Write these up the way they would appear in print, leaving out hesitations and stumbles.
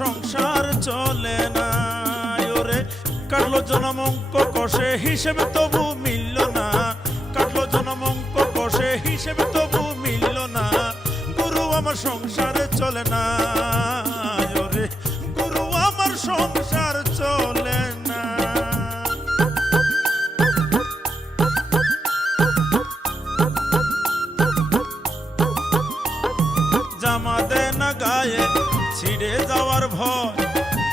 সংসার চলে না। ওরে কাটলো জনম অঙ্ক কষে হিসেবে তবু মিলল না, কাটলো জনম অঙ্ক কষে হিসেবে তবু মিলল না। গুরু আমার সংসারে চলে না, ওরে গুরু আমার সংসার চলে না। জামা দে না গায়ে ছিঁড়ে যাওয়ার ভয়,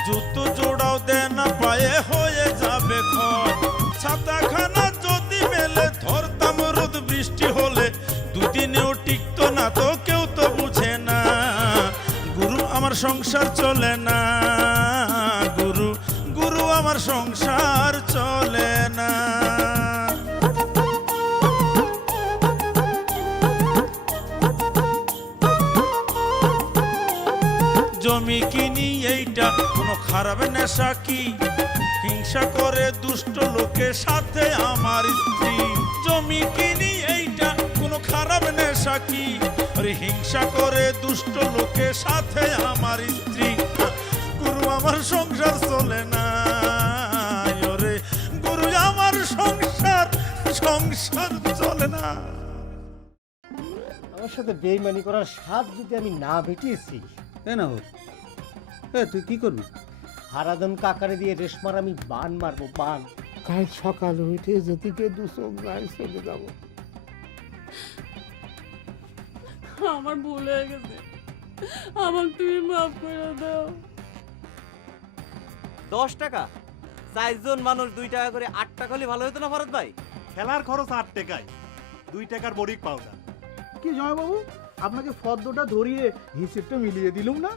জুতো জোড়াও দে না পায়ে হয়ে যাবে ক্ষয়। ছাতাখানা যদি মেলে ধরতাম রোদ বৃষ্টি হলে, দুদিনেও টিকতো না তো কেউ তো বুঝে না। গুরু আমার সংসার চলে না, গুরু গুরু আমার সংসার চলে না। জমি কিনি এইটা কোনো খারাপ নেশা কি, হিংসা করে দুষ্ট লোকের সাথে আমার স্ত্রী। জমি কিনি এইটা কোনো খারাপ নেশা কি, আরে হিংসা করে দুষ্ট লোকের সাথে আমার স্ত্রী। গুরু আমার সংসার চলে না, ওরে গুরু আমার সংসার সংসার চলে না। আমার সাথে বেইমানি করার স্বাদ যদি আমি না ভেটিয়েছি, না হোক তুই কি করবি? হারাধন কাকারে দিয়ে রেশমার আমি বান মারবো, বান। কাল সকালে উঠে যেদিকে দুচোখ গায়ে চলে যাব। আমার ভুল হয়ে গেছে, আমাকে তুমি মাফ করে দাও। 10 টাকা 4 জন মানুষ 2 টাকা করে 8 টাকা হলে ভালো হতো না ফরদ ভাই? খেলার খরচ 8 টাকায়, 2 টাকার বড়িক পাউডার। কি জয়বাবু, আপনাকে ফর্দটা ধরিয়ে হিসেবটা মিলিয়ে দিলুম না?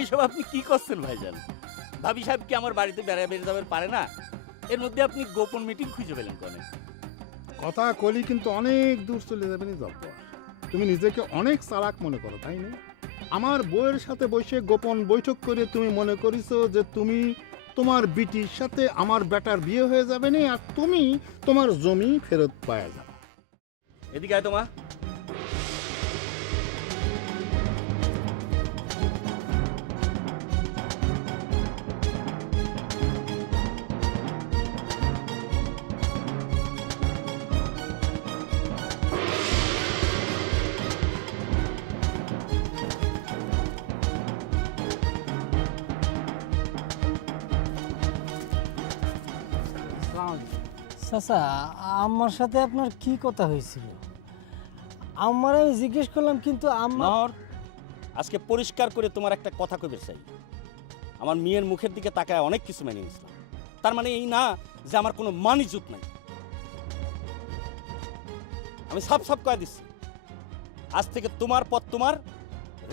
এইসব আপনি কি করছেন ভাইজান? ভাবি সাহেব কি আমার বাড়িতে বেড়ে যাবেন পারে না? এর মধ্যে আপনি গোপন মিটিং খুঁজে পেলেন কোনে? কথা কলি কিন্তু অনেক দূর চলে যাবে নি জব্বর। তুমি নিজেকে অনেক চালাক মনে করো, তাই না? আমার বউয়ের সাথে বসে গোপন বৈঠক করে তুমি মনে করিছো যে তুমি তোমার বিটির সাথে আমার বেটার বিয়ে হয়ে যাবে না, আর তুমি তোমার জমি ফেরত পাওয়া যাবে। এদিকে আয় তোমা। চাচা, আমার সাথে আপনার কি কথা হয়েছিল? আমার আমি জিজ্ঞেস করলাম, কিন্তু আমার আজকে পরিষ্কার করে তোমার একটা কথা কইবে চাই। আমার মেয়ের মুখের দিকে তাকায় অনেক কিছু মেনে নিয়েছিলাম, তার মানে এই না যে আমার কোনো মান ইজ্জত নাই। আমি সব কয়ে দিচ্ছি, আজ থেকে তোমার পথ তোমার,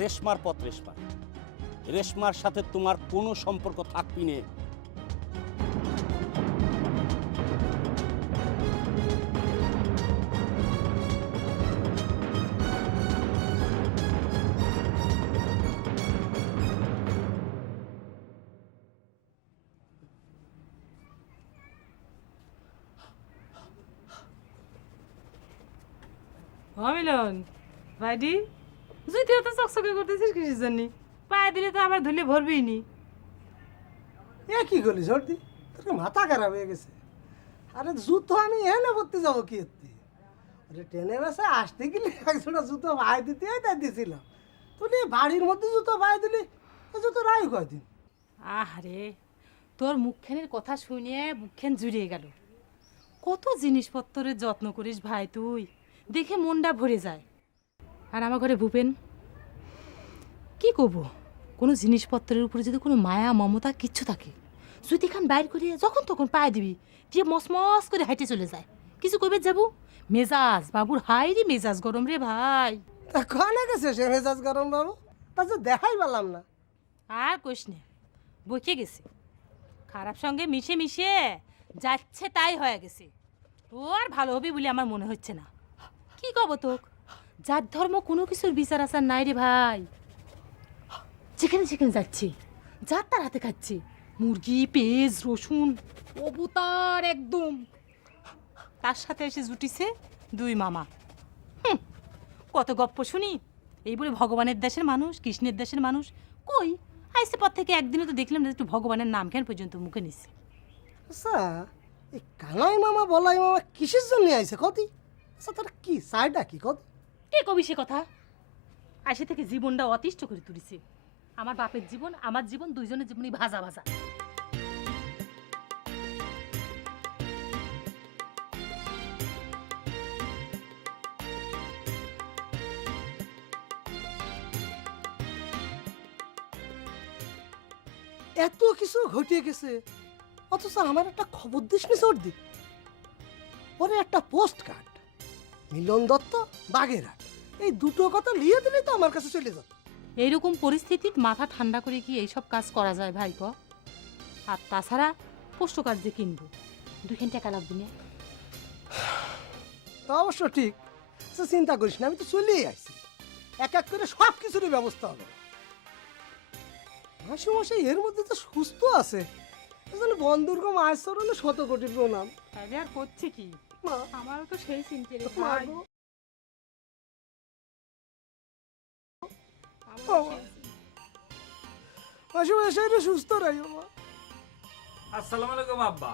রেশমার পথ রেশমার। রেশমার সাথে তোমার কোনো সম্পর্ক থাকবি না। মিলন ভাইডি, জুতি তো চকচকে করতেছিস কিসের জন্য? পায়ে দিলে তো আবার ধুলে ভরবেই নি। এ কি করলি সর্দি, তোর মাথা খারাপ হয়ে গেছে। আরে জুতো আমি এনে পড়তে যাবো কি এতে? আরে ট্রেনে বসে আসতে গেলে একজোড়া জুতো ভাই দিতে তাই দিয়েছিলাম। তুই বাড়ির মধ্যে জুতো ভাই দিলি, জুতো রাই কয়দিন। আহারে, তোর মুখখানের কথা শুনিয়ে বুকখান জুড়িয়ে গেল। কত জিনিসপত্রের যত্ন করিস ভাই তুই, দেখে মনটা ভরে যায়। আর আমার ঘরে ভূপেন, কি করবো? কোনো জিনিসপত্রের উপরে যদি কোনো মায়া মমতা কিচ্ছু থাকে, যদি খান বাইর করে যখন তখন পায়ে দিবি, দিয়ে মসমস করে হাইটে চলে যায়। কিছু কইবে যাবো, মেজাজ বাবুর হাই রে মেজাজ গরম রে ভাই। তা কনে গেছে সে মেজাজ গরম বাবু? তা তো দেখাই পেলাম না। আর কইস নে, বকে গেছে। খারাপ সঙ্গে মিশে মিশে যাচ্ছে তাই হয়ে গেছে। ও আর ভালো হবি বলে আমার মনে হচ্ছে না। কি কব তোক, যার ধর্ম কোনো কিছুর বিচার আচার নাই রে ভাই। যেখানে যেখানে যাচ্ছি, যার তার হাতে খাচ্ছি মুরগি, পেঁয়াজ, রসুন, অবতার একদম। তার সাথে এসে জুটিছে দুই মামা। কত গপ্প শুনি, এই বলে ভগবানের দেশের মানুষ, কৃষ্ণের দেশের মানুষ। কই আইসে পর থেকে একদিনও তো দেখলাম না একটু ভগবানের নাম কেন পর্যন্ত মুখে নিচ্ছে। আচ্ছা এই কানাই মামা বলাই মামা কিসের জন্য আইছে কতি? আচ্ছা তার কি চাইটা কি কত? কে কবি সে কথা? আইসে থেকে জীবনটা অতিষ্ঠ করে তুলিছে। আমার বাপের জীবন, আমার জীবন, দুইজনের জীবনই ভাজা ভাজা। এত কিছু ঘটিয়ে গেছে অথচ আমার একটা খবর দিস নি সর্দি। পরে একটা পোস্ট কার্ড, মিলন দত্ত বাগেরহাট, এই দুটো কথা লিয়ে দিলে তো আমার কাছে চলে যেত। এইরকম পরিস্থিতিত মাথা ঠান্ডা করে কি এইসব কাজ করা যায় ভাই ক? আর তাছাড়া পোস্ট কার্ড যে কিনবো 2 টাকা লাগবে না। তা অবশ্য ঠিক। আচ্ছা চিন্তা করিস না, আমি তো চলেই আসছি। এক এক করে সব কিছুরই ব্যবস্থা হবে। মাসে মাসে এর মধ্যে তো সুস্থ আছে। এজন্য বন্ধুর্গ মায়ের চরণে 100 কোটি প্রণাম। তাহলে আর করছে কি? মা, আমারও তো সেই চিন্তা রে মা ভাই। গো। মাসে মাসে এটা সুস্থ রাখো মা। আসসালামু আলাইকুম আব্বা।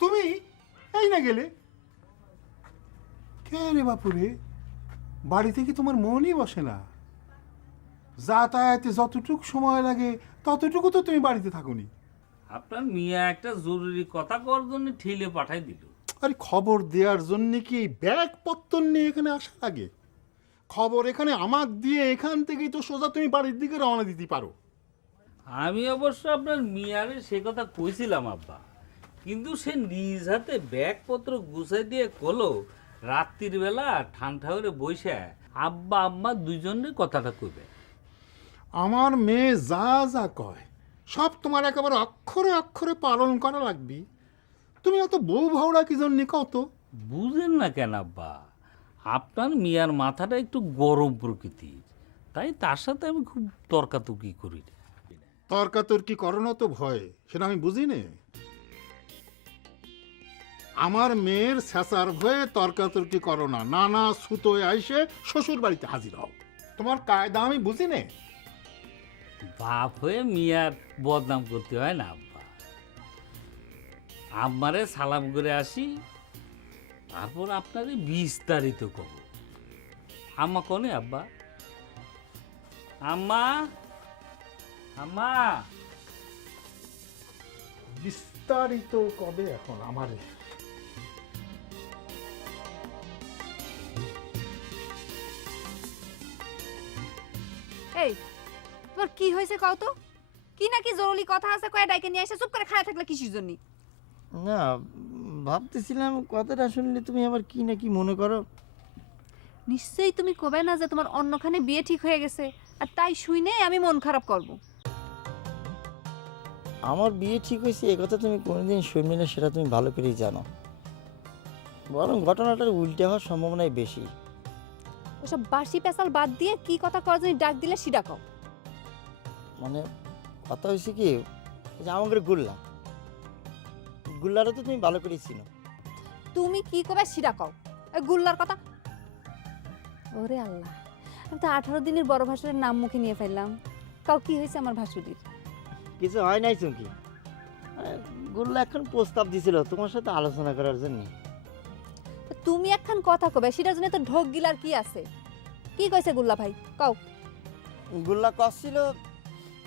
তুমি এই না গেলে কে রে বাপুরে? বাড়িতে কি তোমার মনই বসে না? যাতায়াতে যতটুকু সময় লাগে ততটুকু তো তুমি বাড়িতে থাকুনি। আপনার মিয়া একটা জরুরি কথা করার জন্য ঠেলে পাঠাই দিল। আরে খবর দেওয়ার জন্য কি ব্যাগ পত্তর নিয়ে এখানে আসা লাগে? খবর এখানে আমার দিয়ে এখান থেকেই তো সোজা তুমি বাড়ির দিকে রওনা দিতে পারো। আমি অবশ্য আপনার মিয়ারে সে কথা কইছিলাম আব্বা, কিন্তু সে নিজ হাতে ব্যাগপত্র গুছাই দিয়ে কলো রাত্রির বেলা ঠান্ডা হয়ে বসে আব্বা আম্মা দুইজনের কথাটা কইবে। আমার মেয়ে যা যা কয় সব তোমার একেবারে অক্ষরে অক্ষরে পালন করা লাগবে। তুমি অত বউ ভাওড়া কি জন্য কত বুঝেন না কেন আব্বা? আপনার মিয়ার মাথাটা একটু গরম প্রকৃতির, তাই তার সাথে আমি খুব তর্কাতর্কি করি না। তর্কাতর্কি করো না তো ভয়, সেটা আমি বুঝি নে। আমার মেয়ের শেষার ভয়ে তর্কাতর্কি করো না, নানা সুতোয় আইসে শ্বশুর বাড়িতে হাজির হও। তোমার কায়দা আমি বুঝি নে। বাপ হয়ে মিয়ার বদনাম করতে হয় না আব্বা। আম্মারে সালাম করে আসি, তারপর আপনারে বিস্তারিত কব। আম্মা কনে আব্বা? আম্মা, আম্মা। বিস্তারিত কবে এখন আমারে? এই তোর কি হয়েছে কও তো? কি নাকি জরুরি কথা আছে কয়ে ডাইকে নিয়ে এসে চুপ করে খায়া থাকলে কিসের জন্য? না, ভাবতেছিলাম কথাটা শুনলে তুমি আবার কি না কি মনে করো। নিশ্চয়ই তুমি কবে না যে তোমার অন্যখানে বিয়ে ঠিক হয়ে গেছে, আর তাই শুনে আমি মন খারাপ করব। আমার বিয়ে ঠিক হয়েছে এ কথা তুমি কোনোদিন শুনবে না, সেটা তুমি ভালো করেই জানো। বরং ঘটনাটার উল্টে হওয়ার সম্ভাবনাই বেশি। ওসব বাসি পেশাল বাদ দিয়ে কি কথা করার জন্য ডাক দিলে সেটা কও। মানে কথা হয়েছে কি, যে আমাদের গুল্লাটা তো তুমি ভালো করেই চিনো। তুমি কি কবে সেটা কও। এই গুল্লার কথা, ওরে আল্লাহ, আমি তো 18 দিনের বড় ভাসুরের নাম মুখে নিয়ে ফেললাম। কাউ কি হয়েছে আমার ভাসুরির? কিছু হয় নাই চুমকি, গুল্লা এখন প্রস্তাব দিছিল তোমার সাথে আলোচনা করার জন্য। তুমি একখান কথা কবে, সেটার জন্য তো ঢোক গিলার কি আছে? কি কইছে গুল্লা ভাই কও। গুল্লা কছিল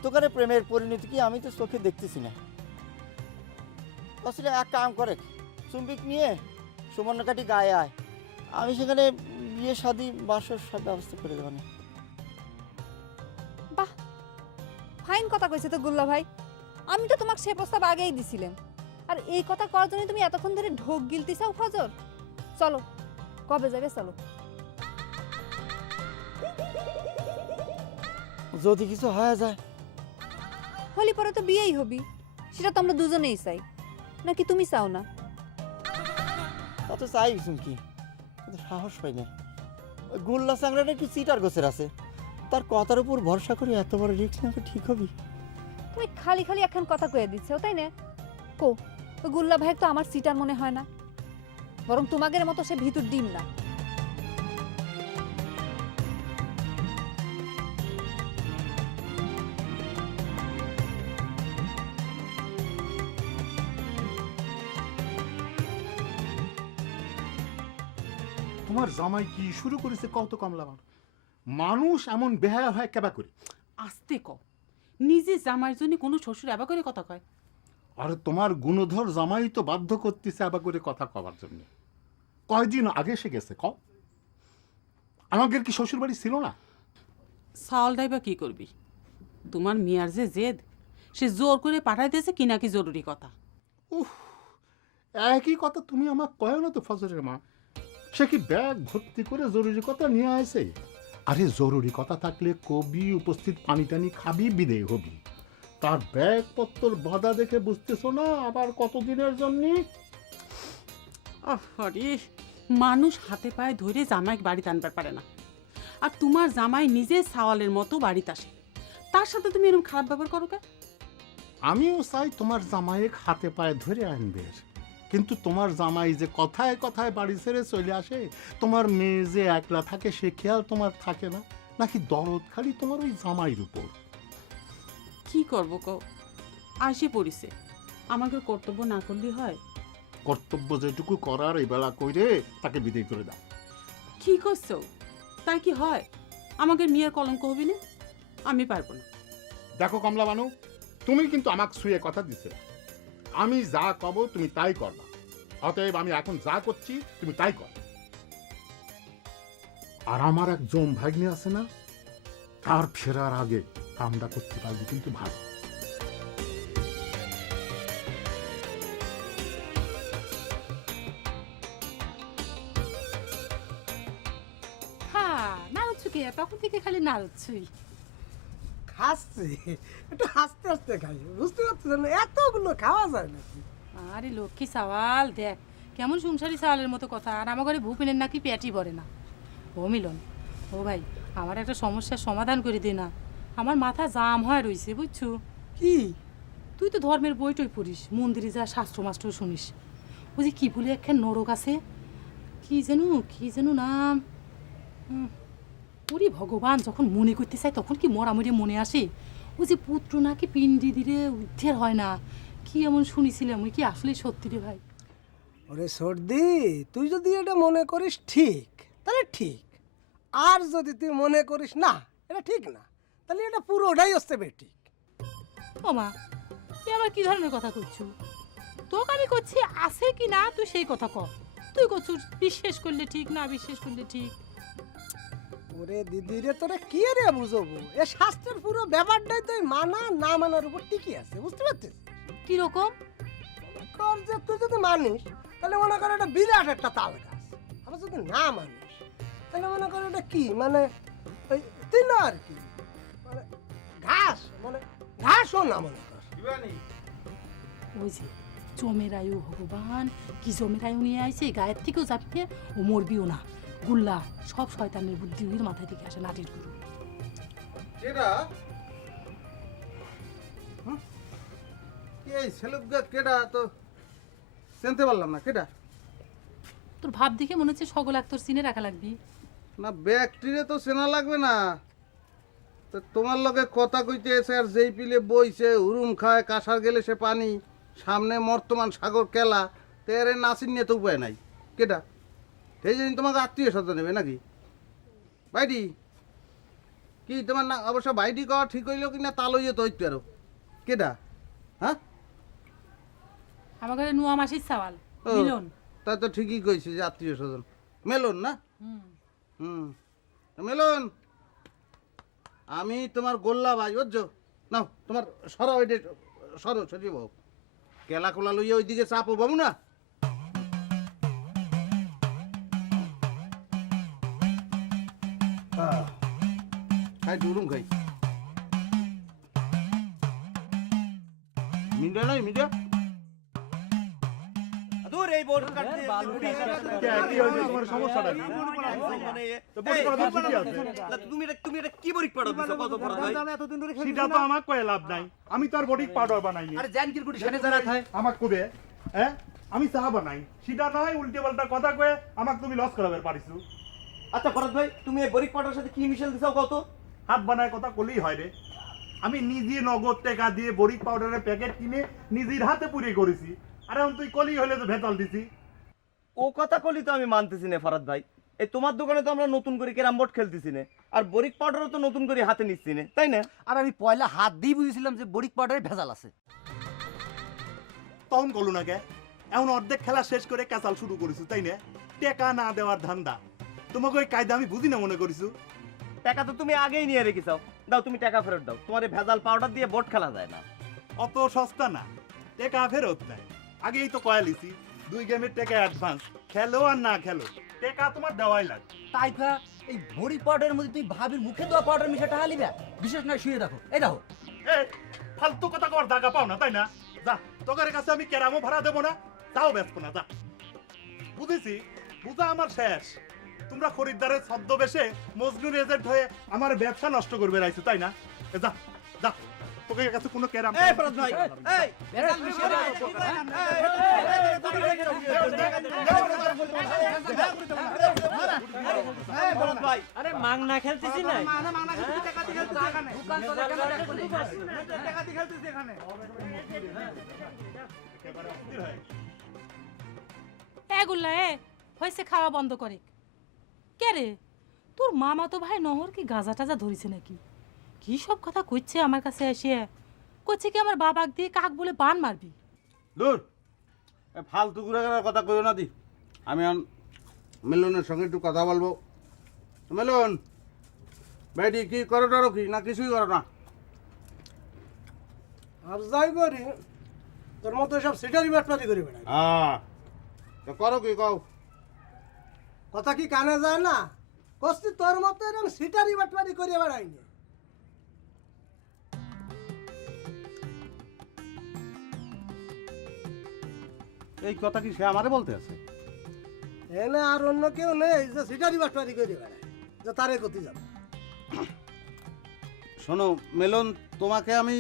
তোকারে প্রেমের পরিণতি কি আমি তো চোখে দেখতেছি না। কছিল এক কাম করে চুম্বিক নিয়ে সুবর্ণকাঠি গায়ে আয়, আমি সেখানে বিয়ে শাদী বাসর সব ব্যবস্থা করে দেবো। বাহ, ফাইন কথা কইছে তো গুল্লা ভাই। আমি তো তোমাকে সে প্রস্তাব আগেই দিছিলাম, আর এই কথা করার জন্য তুমি এতক্ষণ ধরে ঢোক গিলতে চাও ফজর? চলো, কবে যাবে চলো। যদি কিছু হয়ে যায়? হলি পরে তো বিয়েই হবি, সেটা তো আমরা দুজনেই চাই, নাকি তুমি চাও না? তা তো চাই চুমকি, কিন্তু সাহস পাই না। ওই গুল্লা চাংড়াটা একটু চিটার গোছের আছে, তার কথার উপর ভরসা করে এত বড় রিস্ক নেওয়া ঠিক হবে? তুমি খালি খালি এখন কথা কয়ে দিচ্ছ, তাই না? কো ওই গুল্লা ভাই তো আমার সিটার মনে হয় না, বরং তোমাদের মতো সে ভিতর ডিম না। তোমার জামাই কি শুরু করেছে কত কমলাবার? মানুষ এমন বেহায়া হয় কেবা করে? আস্তে ক, নিজে জামাইয়ের জন্য কোনো শ্বশুর এবা করে কথা কয়? আর তোমার গুণধর জামাই তো বাধ্য করতেছে আবার করে কথা কবার জন্য। কয়দিন আগে সে গেছে ক? আমাদের কি শ্বশুর বাড়ি ছিল না? চাউল ডাইবা কি করবি? তোমার মিয়ার যে জেদ, সে জোর করে পাঠাই দিয়েছে কি নাকি জরুরি কথা। উফ, একই কথা তুমি আমার কয় না তো ফজরের মা। সে কি ব্যাগ ভর্তি করে জরুরি কথা নিয়ে আসে? আরে জরুরি কথা থাকলে কবি উপস্থিত পানি টানি খাবি বিদেয় হবি। তার ব্যাগপত্র বাধা দেখে বুঝতেছো না আবার কতদিনের জন্য? আরে মানুষ হাতে পায়ে ধরে জামাই বাড়িতে আনবার পারে না, আর তোমার জামাই নিজে সাওয়ালের মতো বাড়িতে আসে, তার সাথে তুমি এরকম খারাপ ব্যবহার করো কে? আমিও চাই তোমার জামাইক হাতে পায়ে ধরে আনবে, কিন্তু তোমার জামাই যে কথায় কথায় বাড়ি ছেড়ে চলে আসে, তোমার মেয়ে যে একলা থাকে সে খেয়াল তোমার থাকে না? নাকি দরদ খালি তোমার ওই জামাইয়ের উপর? কি করবো কও, আসে পড়িছে, আমাকে কর্তব্য না করলে হয়? কর্তব্য যেটুকু করার এই বেলা কইরে তাকে বিদায় করে দাও। কি করছো? তাই কি হয়? আমাকে মেয়ের কলঙ্ক হবি না? আমি পারবো না। দেখো কমলা বানু, তুমি কিন্তু আমাকে শুয়ে কথা দিছে, আমি যা কব তুমি তাই করবা। অতএব আমি এখন যা করছি তুমি তাই কর। আর আমার এক জম ভাগ্নে আছে না, তার ফেরার আগে কামটা করতে পারবি কিন্তু ভালো। হ্যাঁ, নাড়ুচ্ছু কে? তখন থেকে খালি নাড়ুচ্ছুই। খাচ্ছি, একটু হাসতে হাসতে খাই, বুঝতে পারছো না? এতগুলো খাওয়া যায় নাকি? আরে লক্ষ্মী সাওয়াল, দেখ কেমন সংসারী সাওয়ালের মতো কথা। আর আমার ঘরে ভূপেনের নাকি পেটই ভরে না। ও মিলন, ও ভাই, আমার একটা সমস্যার সমাধান করে দে না। আমার মাথা জাম হয়ে রইছে, বুঝছো? কি? তুই তো ধর্মের বইটই পড়িস, মন্দিরে যা শাস্ত্র মাস্ত্র শুনিস। ওই যে কি বলে একখান নরক আছে, কি যেন নাম। ওরে ভগবান, যখন মনে করতে চাই তখন কি মরামরি মনে আসে। ওই যে পুত্র নাকি পিণ্ডি দিলে উদ্ধার হয় না, কি এমন শুনেছিলাম। ওই কি আসলে সত্যি রে ভাই? ওরে সর্দি, তুই যদি এটা মনে করিস ঠিক তাহলে ঠিক, আর যদি তুই মনে করিস না এটা ঠিক না, তাহলে এটা পুরোটাই হচ্ছে বেঠিক। ও মা, তুই আবার কি ধরনের কথা করছো? তোকে আমি করছি আছে কি না তুই সেই কথা কর। তুই করছু বিশ্বাস করলে ঠিক, না বিশ্বাস করলে ঠিক। ওরে দিদি রে, তোরা কি রে বুঝবো? এ শাস্ত্রের পুরো ব্যাপারটাই তো মানা না মানার উপর টিকে আছে, বুঝতে পারছিস? কিরকম? কর যে তুই যদি মানিস তাহলে মনে কর এটা বিরাট একটা তাল গাছ, আবার যদি না মানিস তাহলে মনে কর এটা কি, মানে ওই তিন আর কি, মানে ঘাস, মানে ঘাসও না মনে কর। ওই যে জমের আয়ু, ভগবান কি জমের আয়ু নিয়ে আইছে, গায়ের থেকেও যাবি ও মরবিও না। গুল্লা সব শয়তানের বুদ্ধি ওর মাথায় থেকে আসে, নাটির গুরু। কেডা? এই সেলুকগাত কেডা তো চিনতে পারলাম না। কেডা? তোর ভাব দেখে মনে হচ্ছে সকল তোর চিনে রাখা লাগবি। না ব্যাকটেরিয়া তো চেনা লাগবে না। তো তোমার লগে কথা কইতে এসে আর যেই পিলে বইছে, হুরুম খায়, কাঁসার গেলে সে পানি, সামনে বর্তমান সাগর কেলা, তেরে নাসিন নিয়ে তো উপায় নাই। কেডা? সেই জন্য তোমাকে আত্মীয় স্বজন নেবে নাকি? ভাইডি কি তোমার না? অবশ্য ভাইডি কওয়া ঠিক হইল কিনা তা লইয়ে তো হইতে আরো। কেডা? হ্যাঁ, আমার ঘরে নুয়া মাসির সাওয়াল ও, মিলন। তা তো ঠিকই কইছে যে আত্মীয় স্বজন। মেলন না? মেলন, আমি তোমার গোল্লা ভাই, বুঝছো? নাও তোমার সরা ওইটা সরো, সরিয়ে বাবু। কেলা কোলা লইয়া ওইদিকে চাপো বাবু না। খাই ডুরুম খাই। মিন্ডা নাই মিন্ডা? দূর এই বোর্ড কাটতে তোমার সমস্যাটা কি? তুমি এটা কি বরিক পাড়ো দিছো কত পড়া ভাই? সেটা তো আমার কয়ে লাভ নাই, আমি তার বডি পাউডার বানাই। আরে জানকির গুটি সেনে যারা থাকে আমাক কবে হ্যাঁ আমি চা বানাই, সেটা নয় উল্টে পাল্টা কথা কয়ে আমাক তুমি লস করাবে পারিছো। আচ্ছা ভরত ভাই, তুমি এই বরিক পাউডার সাথে কি মিশাল দিছো কত? হাত বানায় কথা কলেই হয় রে। আমি নিজে নগদ টাকা দিয়ে বরিক পাউডারের প্যাকেট কিনে নিজের হাতে পুড়ে করেছি, আর এখন তুই কলি হলে তো ভেতাল দিছি। ও কথা কলি তো আমি মানতেছি না ফরাদ ভাই। এই তোমার দোকানে তো আমরা নতুন করে ক্যারাম বোর্ড খেলতেছি না, আর বরিক পাউডারও তো নতুন করে হাতে নিচ্ছি না, তাই না? আর আমি পয়লা হাত দিয়ে বুঝেছিলাম যে বরিক পাউডারে ভেজাল আছে। তখন করলো না কে? এমন অর্ধেক খেলা শেষ করে কাঁচাল শুরু করেছো, তাই না? টেকা না দেওয়ার ধান্দা। তোমাকে ওই কায়দা আমি বুঝি না মনে করিছো। টাকা তো তুমি আগেই নিয়ে রেখেছাও, দাও তুমি টাকা ফেরত দাও, তোমার এই ভেজাল পাউডার দিয়ে বোর্ড খেলা যায় না। অত সস্তা না, টেকা ফেরত নাই। আগেই তো কয়া লিছি 2 গেমের টেকা অ্যাডভান্স, খেলো আর না খেলো টেকা তোমার দেওয়াই লাগে। তাই ফা এই বরিক পাউডারের মধ্যে তুই ভাবির মুখে দেওয়া পাউডার মিশা টাকা লিবা? বিশেষ নয়, শুয়ে দেখো, এই দেখো। এই ফালতু কথা কর দাগা পাও না, তাই না? যা, তোদের কাছে আমি কেরামও ভাড়া দেবো না, তাও বেচবো না, যা। বুঝেছি, বুঝা আমার শেষ। তোমরা খরিদ্দারের ছদ্মবেশে মজনুর এজেন্ট হয়ে আমার ব্যবসা নষ্ট করবে রাইছো, তাই না? এ যা যা, তোদের কাছে কোনো কেরাম এই ফরাজ ভাই, এই ভেজাল মিশিয়ে দেওয়া ফরাজ ভাই, আরে মাংনা খেলতেছি না। এগুলা হয়েছে, খাওয়া বন্ধ করে। কে রে, তোর মামা তো ভাই নহর কি গাঁজা টাজা ধরেছে নাকি? কি সব কথা কইছে আমার কাছে এসে, কইছে কি আমার বাবাক দিয়ে কাক বলে বান মারবি। দূর, ফালতু ঘুরে কথা কইও না দি। আমি মিলনের সঙ্গে একটু কথা বলবো। মিলন বেডি কি করো টারো কি না কিছুই করো না? আর যাই করি, তোর মতো সব সিটারি বাটপারি করি বেড়াই। তো করো কি কও? কথা কি কানে যায় না? কস্তি তোর মতো এরকম সিটারি বাটপারি করে বেড়াইনি। এই কথা কি সে আমারে বলতে আছে? এনে আর অন্য কেউ নেই যে সিটারি বাটপারি করে বেড়ায়, যে তারে গতি যাবে। শোনো মেলন, তোমাকে আমি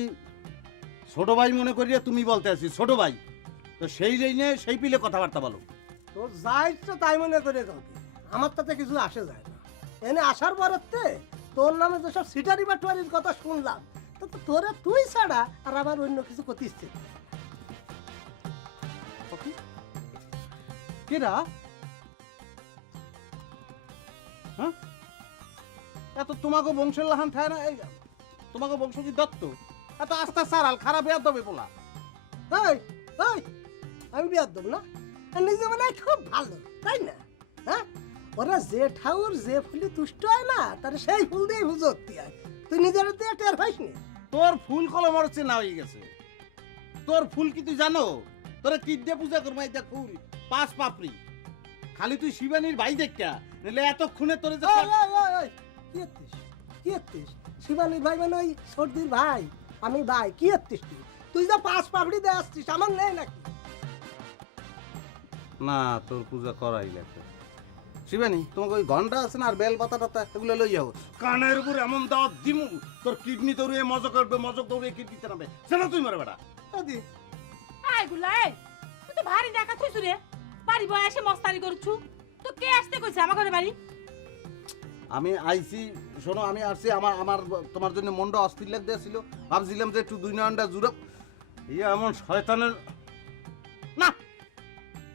ছোট ভাই মনে করিয়া তুমি বলতে আছি, ছোট ভাই। তো সেই নিয়ে সেই পিলে কথাবার্তা বলো। তোর যা ইচ্ছা তাই মনে করে কাউকে, আমার তাতে কিছু আসে যায় না। এনে আসার পরেতে তোর নামে যেসব সিটারি বাটপারির কথা শুনলাম, তো তোরে তুই ছাড়া আর আবার অন্য কিছু করতে ইচ্ছে নেই। কেরা? হ্যাঁ, এত তোমাকে বংশের লাহান থাকে না? এই তোমাকে বংশ কি দত্ত? এত আস্তে সারাল খারাপ হয়ে দেবে বলা। এই, এই, আমি বিয়ার দেব না? আর নিজে মানে খুব ভালো, তাই না? হ্যাঁ, ওরা যে ঠাউর যে ফুলে তুষ্ট হয় না, তার সেই ফুল দিয়ে হুজরতি হয়। তুই নিজের দিয়ে টের পাইস নি? তোর ফুল কলমর চেনা হয়ে গেছে। তোর ফুল কি তুই জানো? তোরা কি দিয়ে পূজা করবো? এই দেখ ফুল 5 পাপড়ি। খালি তুই শিবানীর ভাই দেখা, নাহলে এতক্ষণে তোরে যে ওই, ওই, ওই, ওই, কি এত্তিস? কি এত্তিস? শিবানীর ভাই মানে ওই সর্দির ভাই, আমি ভাই। কি এত্তিস তুই? তুই যা 5 পাপড়ি দিয়ে আসছিস, আমার নেই নাকি? না, তোর পূজা করাই লাগবে। শিবানী, তোমাকে ওই ঘন্টা আছে না আর বেল পাতা টাতা এগুলো লই যাও। কানের উপর এমন দাওয়াত দিমু, তোর কিডনি দৌড়ে মজা করবে, মজক দৌড়ে কিডনিতে নামবে। জানো তুই মরে বেটা। দাদি, এগুলা তুই তো ভারী দেখা থইছু রে, বাড়ি বয় এসে মস্তানি করছু। তো কে আসতে কইছে আমার ঘরে বাড়ি? আমি আইছি, শোনো, আমি আসছি, আমার তোমার জন্য মনটা অস্থির লাগতে ছিল। ভাবছিলাম যে একটু 2 নয়নটা জুড়ে ইয়ে এমন শয়তানের। না,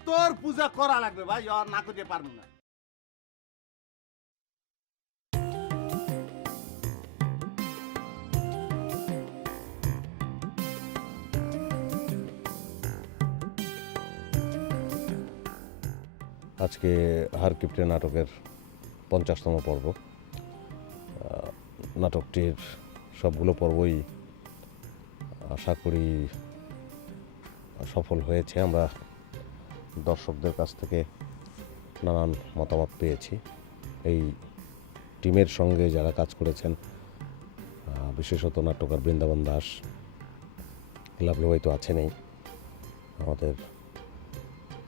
তোর পূজা করা লাগবে ভাই, আর না করতে পারবো না। আজকে হার কিপটে নাটকের 50তম পর্ব। নাটকটির সবগুলো পর্বই আশা করি সফল হয়েছে। আমরা দর্শকদের কাছ থেকে নানান মতামত পেয়েছি। এই টিমের সঙ্গে যারা কাজ করেছেন, বিশেষত নাট্যকার বৃন্দাবন দাস, লাভলি হয়তো আছেনই, আমাদের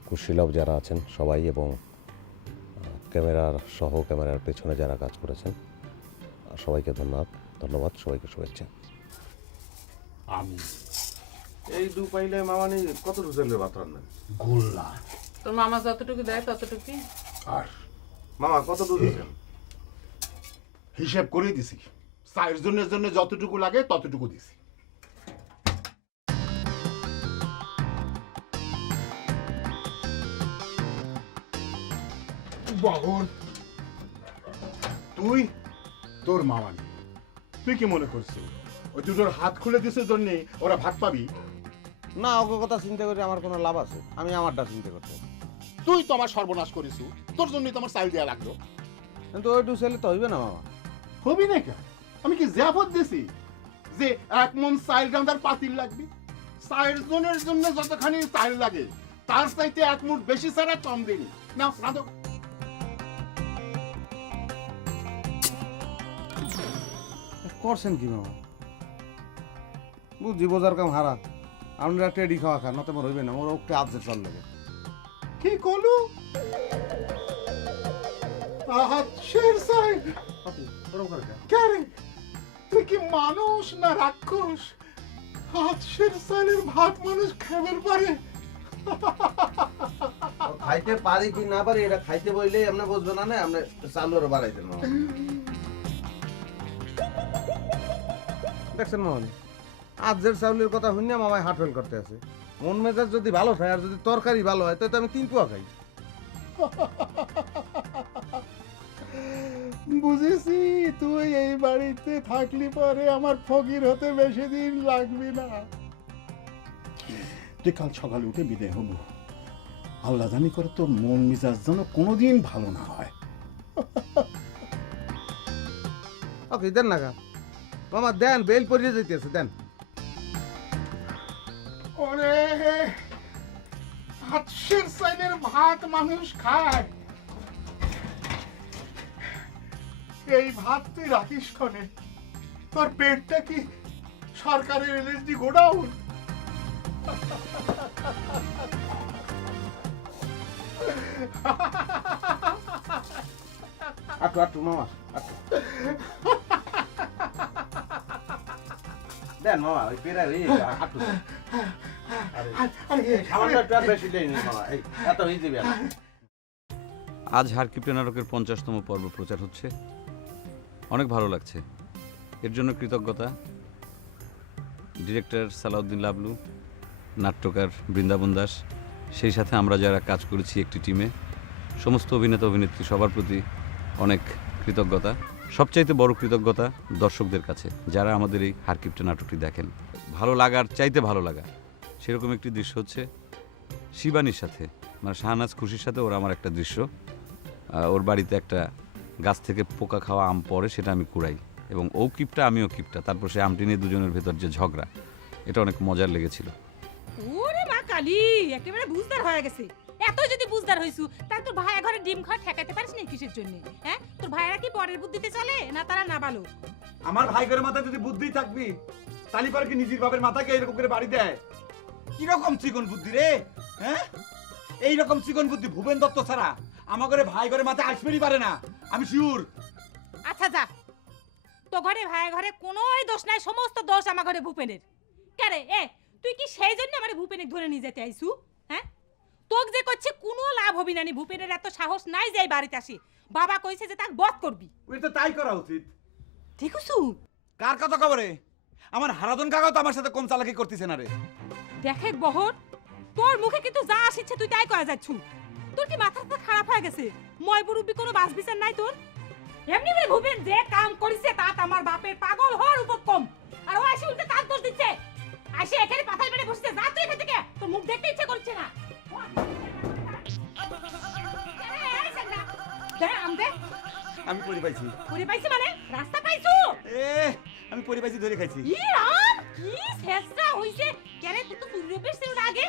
কুশীলভ যারা আছেন সবাই, এবং ক্যামেরার সহ ক্যামেরার পেছনে যারা কাজ করেছেন সবাইকে ধন্যবাদ, সবাইকে শুভেচ্ছা। আমি এই দু পাইলে মামানি কত রুজেলের ভাত রান্না? গোল্লা তোর মামা যতটুকু দেয় ততটুকুই। আর মামা কত দূর দিয়েছেন? হিসেব করে দিছি, 4 জনের জন্য যতটুকু লাগে ততটুকু দিছি। বাহন তুই তোর মামানি, তুই কি মনে করছো ওই দুটোর হাত খুলে দিছে জন্য ওরা ভাগ পাবি? না, ওকে কথা চিন্তা করে আমার কোনো লাভ আছে? আমি আমারটা চিন্তা করতে। তুই তো আমার সর্বনাশ করিস, তোর জন্যই তো আমার চাল দেওয়া লাগলো। কিন্তু ওইটু ছেলে তো হইবে না মামা। হবি না কেন? আমি কি জাফত দিছি যে 1 মণ চাল রান্দার পাতিল লাগবে? 4 জনের জন্য যতখানি চাল লাগে তার চাইতে 1 মুঠ বেশি ছাড়া কম দিনি না। রাঁধো। করছেন কি মামা? বুঝি বোঝার কাম হারা। আমরা টেডি খাওয়া খা, না তোমার হইবে না। মোর ওকে আজের চাল লাগে। কি কলু? আচ্ছের চাল? কে রে? তুই কি মানুষ না রাক্ষস? আচ্ছের চালের ভাত মানুষ খাবার পারে? খাইতে পারি কি না পারি এটা খাইতে বইলে আমরা বুঝবো না। না আমরা চালুর বাড়াইতেন মামা। দেখছেন মামা, আজের চাউলের কথা শুনে মামায় হার্ট ফেল করতে আছে। মন মেজাজ যদি ভালো খায় আর যদি তরকারি ভালো হয় তাহলে তো আমি 3 পোয়া খাই। বুঝেছি, তুই এই বাড়িতে থাকলি পরে আমার ফকির হতে বেশি দিন লাগবে না। তুই কাল সকালে উঠে বিদায় হব। আল্লাহ জানি করে তোর মন মেজাজ যেন কোনোদিন ভালো না হয়। ওকে দেন না গা মামা, দেন, বেল পরিয়ে যেতেছে, দেন। ওরে, হাতের চাইলের ভাত মানুষ খায়, এই ভাত তুই রাখিস কনে? তোর পেটটা কি সরকারের এলএসডি গোডাউন? আটু আটু মামা, আটু দেন মামা, ওই পেরা রে আটু। সামান্য একটু আর বেশি দেয়নি মামা, এই এত হয়ে যাবে। আজ হারকিপ্টে নাটকের 50তম পর্ব প্রচার হচ্ছে। অনেক ভালো লাগছে, এর জন্য কৃতজ্ঞতা ডিরেক্টর সালাউদ্দিন লাবলু, নাট্যকার বৃন্দাবন দাস, সেই সাথে আমরা যারা কাজ করেছি একটি টিমে সমস্ত অভিনেতা অভিনেত্রী সবার প্রতি অনেক কৃতজ্ঞতা। সবচাইতে বড় কৃতজ্ঞতা দর্শকদের কাছে, যারা আমাদের এই হারকিপ্টে নাটকটি দেখেন। ভালো লাগার চাইতে ভালো লাগা, সেরকম একটি দৃশ্য হচ্ছে শিবানীর সাথে, মানে শাহনাজ খুশির সাথে ওর আমার একটা দৃশ্য। ওর বাড়িতে একটা গাছ থেকে পোকা খাওয়া আম পড়ে, সেটা আমি কুড়াই এবং ও কিপটা আমিও কিপটা, তারপর সে আমটি নিয়ে দুজনের ভেতর যে ঝগড়া, এটা অনেক মজার লেগেছিল। ওরে মা কালী, একেবারে বুঝদার হয়ে গেছে। এত যদি বুঝদার হইছু তাহলে তোর ভাইয়া ঘরে ডিম খাওয়া ঠেকাতে পারিস না কিসের জন্য? হ্যাঁ, তোর ভাইয়ারা কি পরের বুদ্ধিতে চলে না তারা না ভালো? আমার ভাই করে মাথায় যদি বুদ্ধি থাকবি তালি পরে কি নিজের বাপের মাথাকে এরকম করে বাড়ি দেয়? কিরকম চিকন বুদ্ধি রে? হ্যাঁ, এইরকম চিকন বুদ্ধি ভুবেন দত্ত ছাড়া আমার ঘরে ভাই ঘরে মাথায় আসবেরই পারে না, আমি শিওর। আচ্ছা যা, তো ঘরে ভাইয়া ঘরে কোনোই দোষ নাই, সমস্ত দোষ আমার ঘরে ভূপেনের। কেরে এ, তুই কি সেই জন্য আমার ভূপেনের ধরে নিয়ে যেতে আইছু? হ্যাঁ, তোক যে করছে কোনো লাভ হবি না, নি ভূপেনের এত সাহস নাই যে এই বাড়িতে আসি। বাবা কইছে যে তাক বধ করবি। ওই তো তাই করা উচিত। ঠিক আছে? কার কথা খবরে? আমার হারাদন কাকা তো আমার সাথে কম চালাকি করতেছে না রে। দেখে বহর, তোর মুখে কিন্তু যা আসছে তুই তাই কয়া যাচ্ছু। তোর কি মাথাটা খারাপ হয়ে গেছে? মই বুরুব্বি কোনো বাস বিচার নাই তোর? এমনি রে ভূপেন যে কাম করিছে তাত আমার বাপের পাগল হওয়ার উপক্রম, আর ও আসি উল্টে তার দোষ দিচ্ছে। আসে এখানে পাতাল মেরে বসছে, যা তুই এখান থেকে, তোর মুখ দেখতে ইচ্ছে করছে না। আমি পরি পাইছি। পরি পাইছি মানে রাস্তা পাইছু? এ আমি পরি পাইছি, ধরে খাইছি। ইরাম কি শেষটা হইছে? কেন তুই তো পূর্বের ছিল আগে?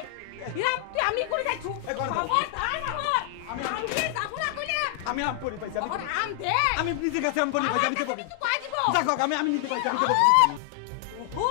ইরাম তুই আমি করে যাচ্ছু। খবর তাই না হর। আমি যাবো না কইলে। আমি আম পরি পাইছি। খবর আম দে। আমি নিজে কাছে আম পরি পাইছি, আমি দেব। তুই কই দিব? দেখো আমি নিতে পাইছি, আমি দেব। ওহো,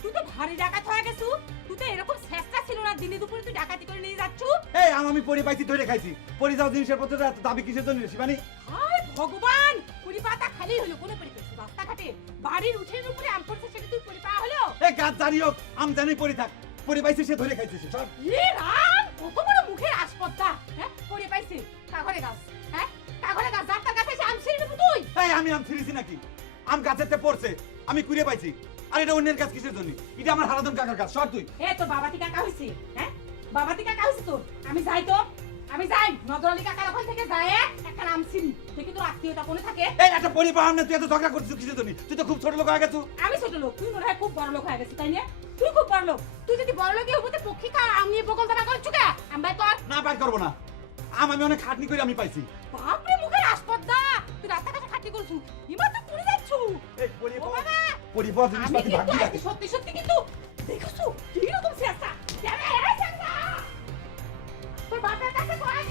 তুই তো ভারী ডাকাত হয়ে গেছু। তুই তো এরকম শেষটা ছিল না, দিনে দুপুরে তুই ডাকাতি করে নিয়ে যাচ্ছু। এই আমি পরি পাইছি, ধরে খাইছি। পরি যাও জিনিসের পত্র এত দাবি কিসের জন্য শিবানী? হায় ভগবান, পুরি পাতা খালি হলো কোন পরি পেছ? রাস্তাঘাটে বাড়ির উঠের উপরে আম পড়ছে, সেটা তুই পরি পাওয়া হলো? এই গাছ জানিও আম জানি পরি থাক, পরি পাইছি সে ধরে খাইছে সব। ই রাম, কত বড় মুখের আসপত্তা। হ্যাঁ, পরি পাইছে কাগরে গাছ। হ্যাঁ, কাগরে গাছ, যার কাছে এসে আম ছিঁড়ে নেব তুই? এই আমি আম ছিঁড়েছি নাকি? আম গাছেতে পড়ছে, আমি কুড়িয়ে পাইছি। আর এটা অন্যের গাছ কিসের জন্য? এটা আমার হারাদন কাকার গাছ, সর তুই। এ তো বাবাতি কাকা হইছে। হ্যাঁ, বাবাতি কাকা হইছে তোর। আমি যাই তো। আমি যাই নজরালি কাকার ওখান থেকে যাই একটা নাম চিনি দেখি তোর আত্মীয়তা কোনে থাকে। এই একটা পরিবার না, তুই এত ঝগড়া করছিস কিসের জন্য? তুই তো খুব ছোট লোক হয়ে গেছো। আমি ছোট লোক, তুই মনে হয় খুব বড় লোক হয়ে গেছিস, তাই না? তুই খুব বড় লোক, তুই যদি বড় লোকই হবি তো পক্ষিকা আমি বকলতা করছ কে? আমি ভাই তোর না বাইর করবো না, আমি অনেক খাটনি করে আমি পাইছি। বাপরে মুখের আসপদ্দা, তুই রাস্তা কাছে খাটি করছু, ইমা তো পুরি যাচ্ছু। এই পরিবার জিনিসপাতি ভাগি রাখে। সত্যি সত্যি কিন্তু দেখছু কি রকম শেষা যাবে এই শেষা তোর বাপের কাছে কই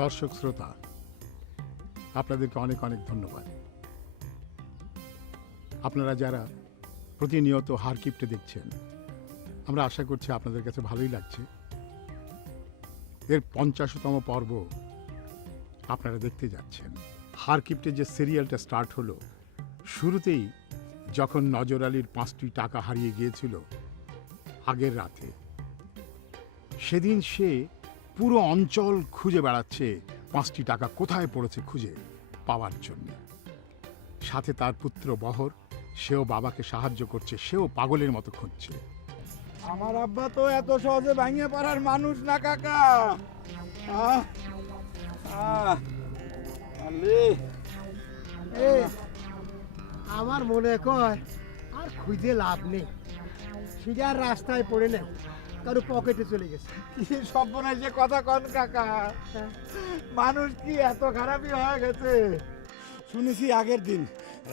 দর্শক শ্রোতা, আপনাদেরকে অনেক অনেক ধন্যবাদ। আপনারা যারা প্রতিনিয়ত হারকিপটে দেখছেন, আমরা আশা করছি আপনাদের কাছে ভালোই লাগছে। এর 50তম পর্ব আপনারা দেখতে যাচ্ছেন। হারকিপটে যে সিরিয়ালটা স্টার্ট হলো, শুরুতেই যখন নজর আলীর 5টি টাকা হারিয়ে গিয়েছিল আগের রাতে, সেদিন সে পুরো অঞ্চল খুঁজে বেড়াচ্ছে 5টি টাকা কোথায় পড়েছে খুঁজে পাওয়ার জন্য। সাথে তার পুত্র বহর, সেও বাবাকে সাহায্য করছে, সেও পাগলের মতো খুঁজছে। আমার আব্বা তো এত সহজে ভাঙিয়ে পারার মানুষ না কাকা। আমার মনে কয় আর খুঁজে লাভ নেই, সিজার রাস্তায় পড়ে নেই, কারো পকেটে চলে গেছে। কি সর্বনাশে কথা কন কাকা, মানুষ কি এত খারাপই হয়ে গেছে? শুনেছি আগের দিন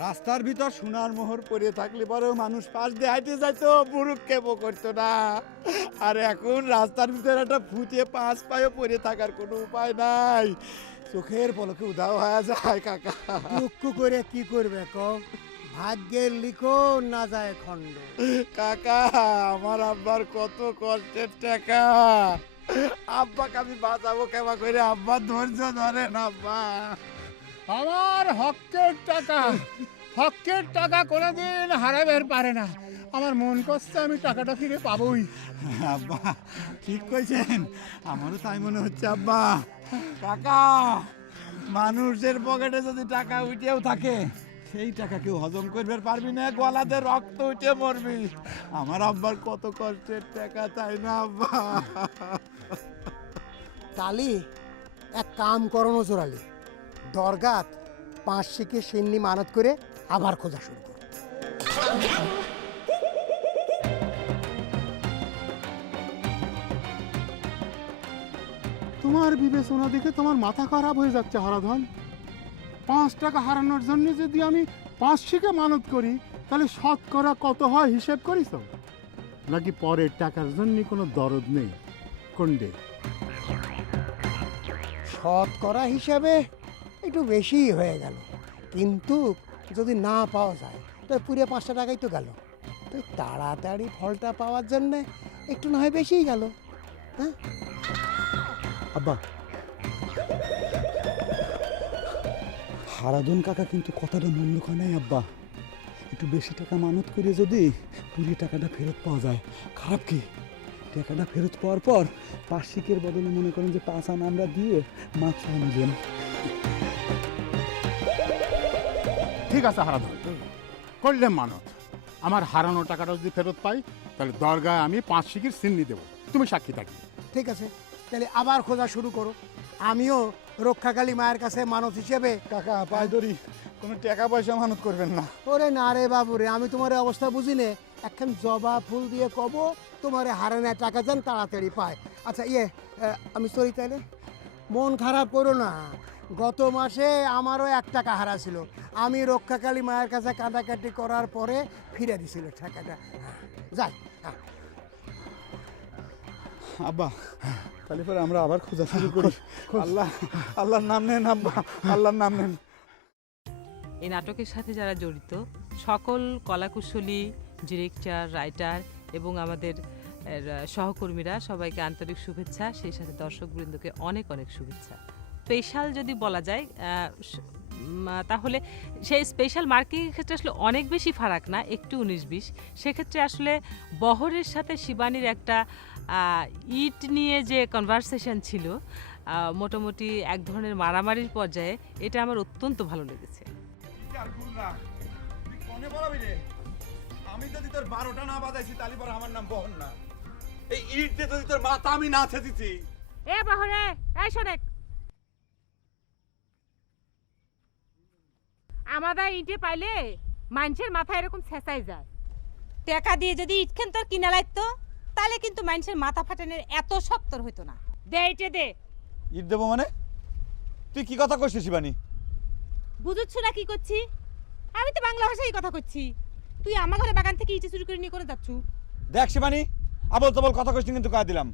রাস্তার ভিতর সোনার মোহর পরে থাকলে পরেও মানুষ পাশ দিয়ে হাইটে যাইতো, বুড়ুক কেবো করতো না। আর এখন রাস্তার ভিতরে একটা ফুটে পাঁচ পায়ে পরে থাকার কোনো উপায় নাই, চোখের পলকে উধাও হয়ে যায় কাকা। দুঃখ করে কি করবে কও, ভাগ্যের লিখো না যায় খণ্ড। কাকা আমার আব্বার কত কষ্টের টাকা, আব্বাকে আমি বাঁচাবো কেমন করে? আব্বা ধৈর্য ধরেন আব্বা। আমার হকের টাকা কোনোদিন হারাবের পারে না। আমার মন করছে আমি টাকাটা ফিরে পাবোই। আব্বা ঠিক কইছেন, আমারও তাই মনে হচ্ছে আব্বা। কাকা মানুষের পকেটে যদি টাকা উঠেও থাকে, সেই টাকা কেউ হজম করবে পারবি না, গলাতে রক্ত উঠে মরবি। আমার আব্বার কত কষ্টের টাকা, তাই না আব্বা? তালি এক কাম করো নজরালি, দরগাত 5 শিখে সিন্নি মানত করে আবার খোঁজা শুরু করো। তোমার বিবেচনা দেখে তোমার মাথা খারাপ হয়ে যাচ্ছে হারাধন। 5 টাকা হারানোর জন্য যদি আমি 5 শিখে মানত করি, তাহলে শতকরা কত হয় হিসেব করিস? নাকি পরের টাকার জন্য কোনো দরদ নেই? কোনডে শতকরা হিসাবে একটু বেশিই হয়ে গেল, কিন্তু যদি না পাওয়া যায় তো পুরো 5টা টাকাই তো গেল। তো তাড়াতাড়ি ফলটা পাওয়ার জন্য একটু না হয় বেশিই গেল। হ্যাঁ আব্বা, হারাধন কাকা কিন্তু কথাটা মন্দ কয় নাই আব্বা। একটু বেশি টাকা মানত করে যদি পুরো টাকাটা ফেরত পাওয়া যায়, খারাপ কি? টাকাটা ফেরত পাওয়ার পর 5 শিখের বদলে মনে করেন যে 5 আনা আমরা দিয়ে মাছ নিলাম। ঠিক আছে হারাধন, করলে মানত। আমার হারানো টাকাটা যদি ফেরত পাই, তাহলে দরগায় আমি 5 শিখির সিন্নি দেবো, তুমি সাক্ষী থাকি। ঠিক আছে, তাহলে আবার খোঁজা শুরু করো। আমিও রক্ষাকালী মায়ের কাছে মানত হিসেবে। কাকা পায় ধরি, কোনো টাকা পয়সা মানত করবেন না। ওরে না রে বাবু রে, আমি তোমার অবস্থা বুঝি নে। একখান জবা ফুল দিয়ে কব তোমার হারানো টাকা যেন তাড়াতাড়ি পায়। আচ্ছা আমি চলি তাইলে, মন খারাপ করো না। গত মাসে আমারও 1 টাকা হারা ছিল, আমি রক্ষাকালী মায়ের কাছে কাঁদাকাটি করার পরে ফিরে দিছিল টাকাটা। যাই আব্বা, তাহলে পরে আমরা আবার খোঁজা শুরু করি। আল্লাহর নাম নেন আব্বা, আল্লাহর নাম নেন। এই নাটকের সাথে যারা জড়িত সকল কলাকুশলী, ডিরেক্টর, রাইটার এবং আমাদের সহকর্মীরা সবাইকে আন্তরিক শুভেচ্ছা, সেই সাথে দর্শকবৃন্দকে অনেক অনেক শুভেচ্ছা। স্পেশাল যদি বলা যায় তাহলে সেই স্পেশাল মার্কিংয়ের ক্ষেত্রে আসলে অনেক বেশি ফারাক না, একটু 19-20। সেক্ষেত্রে আসলে বহরের সাথে শিবানীর একটা ইট নিয়ে যে কনভারসেশন ছিল, মোটামুটি এক ধরনের মারামারির পর্যায়ে, এটা আমার অত্যন্ত ভালো লেগেছে। আমি যদি তোর 12টা না বাজাইছি তাহলে পরে আমার নাম বহন না। এই ইট দিয়ে যদি তোর মাথা আমি না ছেদিছি। এ বহরে এই শোনেক আমাদের ইটে পাইলে মানুষের মাথা এরকম ছেঁচাই যায়। টাকা দিয়ে যদি ইটখান তোর কিনা লাগতো তাহলে কিন্তু মানুষের মাথা ফাটানোর এত শক্তর হইতো না। দে ইটে দে। ইট দেবো মানে? তুই কি কথা কইছিস শিবানী? বুঝুচ্ছ না কি করছি? আমি তো বাংলা ভাষায় কথা করছি। তুই আমার ঘরে বাগান থেকে ইটে চুরি করে নিয়ে করে যাচ্ছু। দেখ শিবানী, আবল তবল কথা কইছিস কিন্তু কয়ে দিলাম।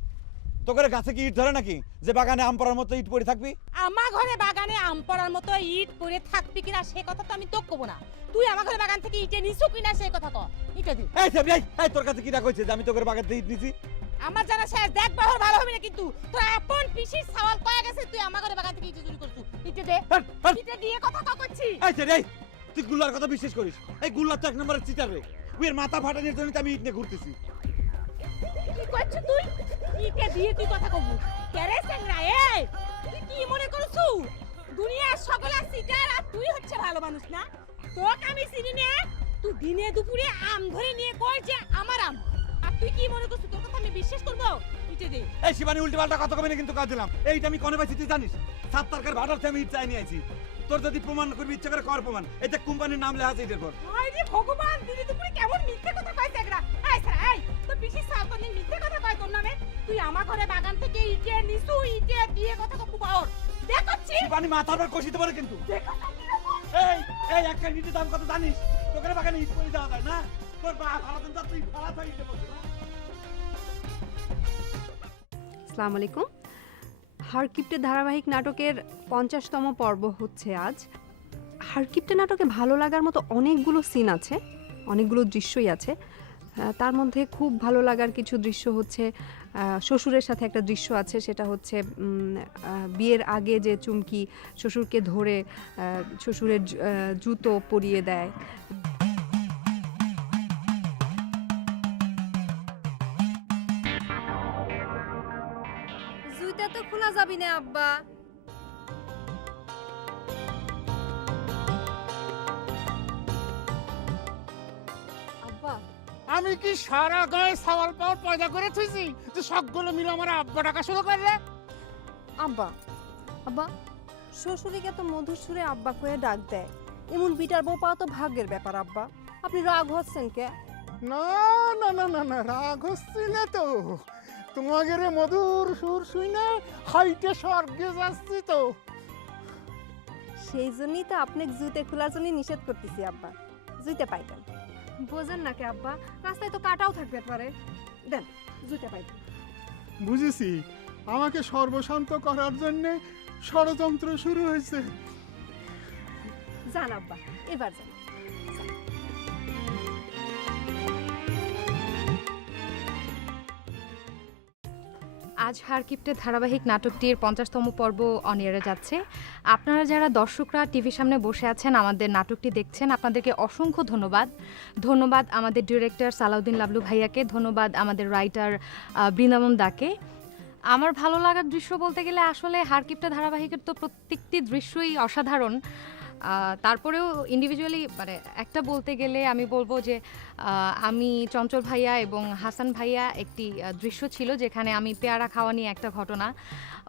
তোকে গাছে কি ইট ধরে নাকি যে বাগানে আম পড়ার মতো ইট পড়ে থাকবি? আমার ঘরে বাগানে আম পড়ার মতো ইট পড়ে থাকবি কিনা সে কথা তো আমি তোকে কব না। তুই আমার ঘরে বাগান থেকে ইটে নিছু কিনা সেই কথা ক। ইটে দি। এই শিবানী, এই তোর কাছে কিটা কইছে যে আমি তোকে বাগান থেকে ইট নিছি? আমার জানা শেষ। দেখ বাহর ভালো হবে না কিন্তু। তোর আপন পিসির সওয়াল কয়া গেছে তুই আমার ঘরে বাগান থেকে ইটে চুরি করছু। ইটে দে। ইটে দিয়ে কথা ক করছি। এই ছেড়ে এই, তুই গুল্লার কথা বিশ্বাস করিস? এই গুল্লা তো এক নম্বরের চিটার রে। ওর মাথা ফাটানোর জন্য আমি ইট নিয়ে ঘুরতেছি। কি করছ তুই? ইটে দিয়ে তুই কথা কব। কেরে স্যাংরা এই? তুই কি মনে করছু? দুনিয়ার সকল সিটার আর তুই হচ্ছে ভালো মানুষ না? তোকে আমি চিনি না। তুই দিনে দুপুরে আম ধরে নিয়ে কই যে আমার আম। আর তুই কি মনে করছু তোর কথা আমি বিশ্বাস করব? ইটে দে। এই শিবানী উল্টো পাল্টা কথা কবে না কিন্তু কাজ দিলাম। এইটা আমি কোনে পাইছি তুই জানিস? 7 টাকার ভাড়ার থেকে আমি ইট চাই নিয়ে আইছি। তোর যদি প্রমাণ করবি ইচ্ছা করে কর প্রমাণ। এটা কোম্পানির নাম লেখা আছে এটার পর। আরে ভগবান, দিনে দুপুরে কেমন মিথ্যে কথা কয় স্যাংরা। এই স্যাংরা এই, তোর পিসির সওয়াল কোন দিন মিথ্যে কথা কয় তোর নামে? তুই আমার ঘরে বাগান থেকে ইটে নিছু, ইটে দিয়ে কথা কব বাহর। দেখছি শিবানী মাথার উপর কষিতে পারে কিন্তু। এই এই একটা ইটের দাম কত জানিস? তোকে বাগানে ইট পড়ে দেওয়া যায় না? তোর ভাড়া দেন তুই ভাড়া তো ইটে পড়ছিস না। আসসালামু আলাইকুম। হারকিপ্টে ধারাবাহিক নাটকের 50তম পর্ব হচ্ছে আজ। হারকিপ্টে নাটকে ভালো লাগার মতো অনেকগুলো সিন আছে, অনেকগুলো দৃশ্যই আছে। তার মধ্যে খুব ভালো লাগার কিছু দৃশ্য হচ্ছে শ্বশুরের সাথে একটা দৃশ্য আছে, সেটা হচ্ছে বিয়ের আগে যে চুমকি শ্বশুরকে ধরে শ্বশুরের জুতো পরিয়ে দেয়। জুতা তো খোলা যাবি না আব্বা। আব্বা আমি কি সারা গায়ে সাওয়াল পাওয়ার পয়দা করে থুইছি যে সবগুলো মিলে আমার আব্বা টাকা শুরু করলে? আব্বা আব্বা শ্বশুরিকে তো মধুর সুরে আব্বা কয়ে ডাক দেয়। এমন বিটার বউ পাওয়া তো ভাগ্যের ব্যাপার আব্বা। আপনি রাগ হচ্ছেন কে? না না না না না, রাগ হচ্ছে না তো। তোমাদের মধুর সুর শুই না হাইটে স্বর্গে যাচ্ছি তো। সেই জন্যই তো আপনাকে জুতে খোলার জন্য নিষেধ করতেছি আব্বা। জুতে পাইতেন বোঝেন না কে আব্বা? রাস্তায় তো কাটাও থাকতে পারে। দেন জুতে পাইতেন। বুঝেছি, আমাকে সর্বশান্ত করার জন্য ষড়যন্ত্র শুরু হয়েছে। যান আব্বা, এবার যান। আজ হারকিপ্টে ধারাবাহিক নাটকটির 50তম পর্ব অনিয়ারে যাচ্ছে। আপনারা যারা দর্শকরা টিভির সামনে বসে আছেন আমাদের নাটকটি দেখছেন, আপনাদেরকে অসংখ্য ধন্যবাদ। ধন্যবাদ আমাদের ডিরেক্টর সালাউদ্দিন লাবলু ভাইয়াকে, ধন্যবাদ আমাদের রাইটার বৃন্দাবন দাকে। আমার ভালো লাগার দৃশ্য বলতে গেলে আসলে হারকিপ্টে ধারাবাহিকের তো প্রত্যেকটি দৃশ্যই অসাধারণ। তারপরেও ইন্ডিভিজুয়ালি মানে একটা বলতে গেলে আমি বলবো যে আমি চঞ্চল ভাইয়া এবং হাসান ভাইয়া একটি দৃশ্য ছিল যেখানে আমি পেয়ারা খাওয়া নিয়ে একটা ঘটনা,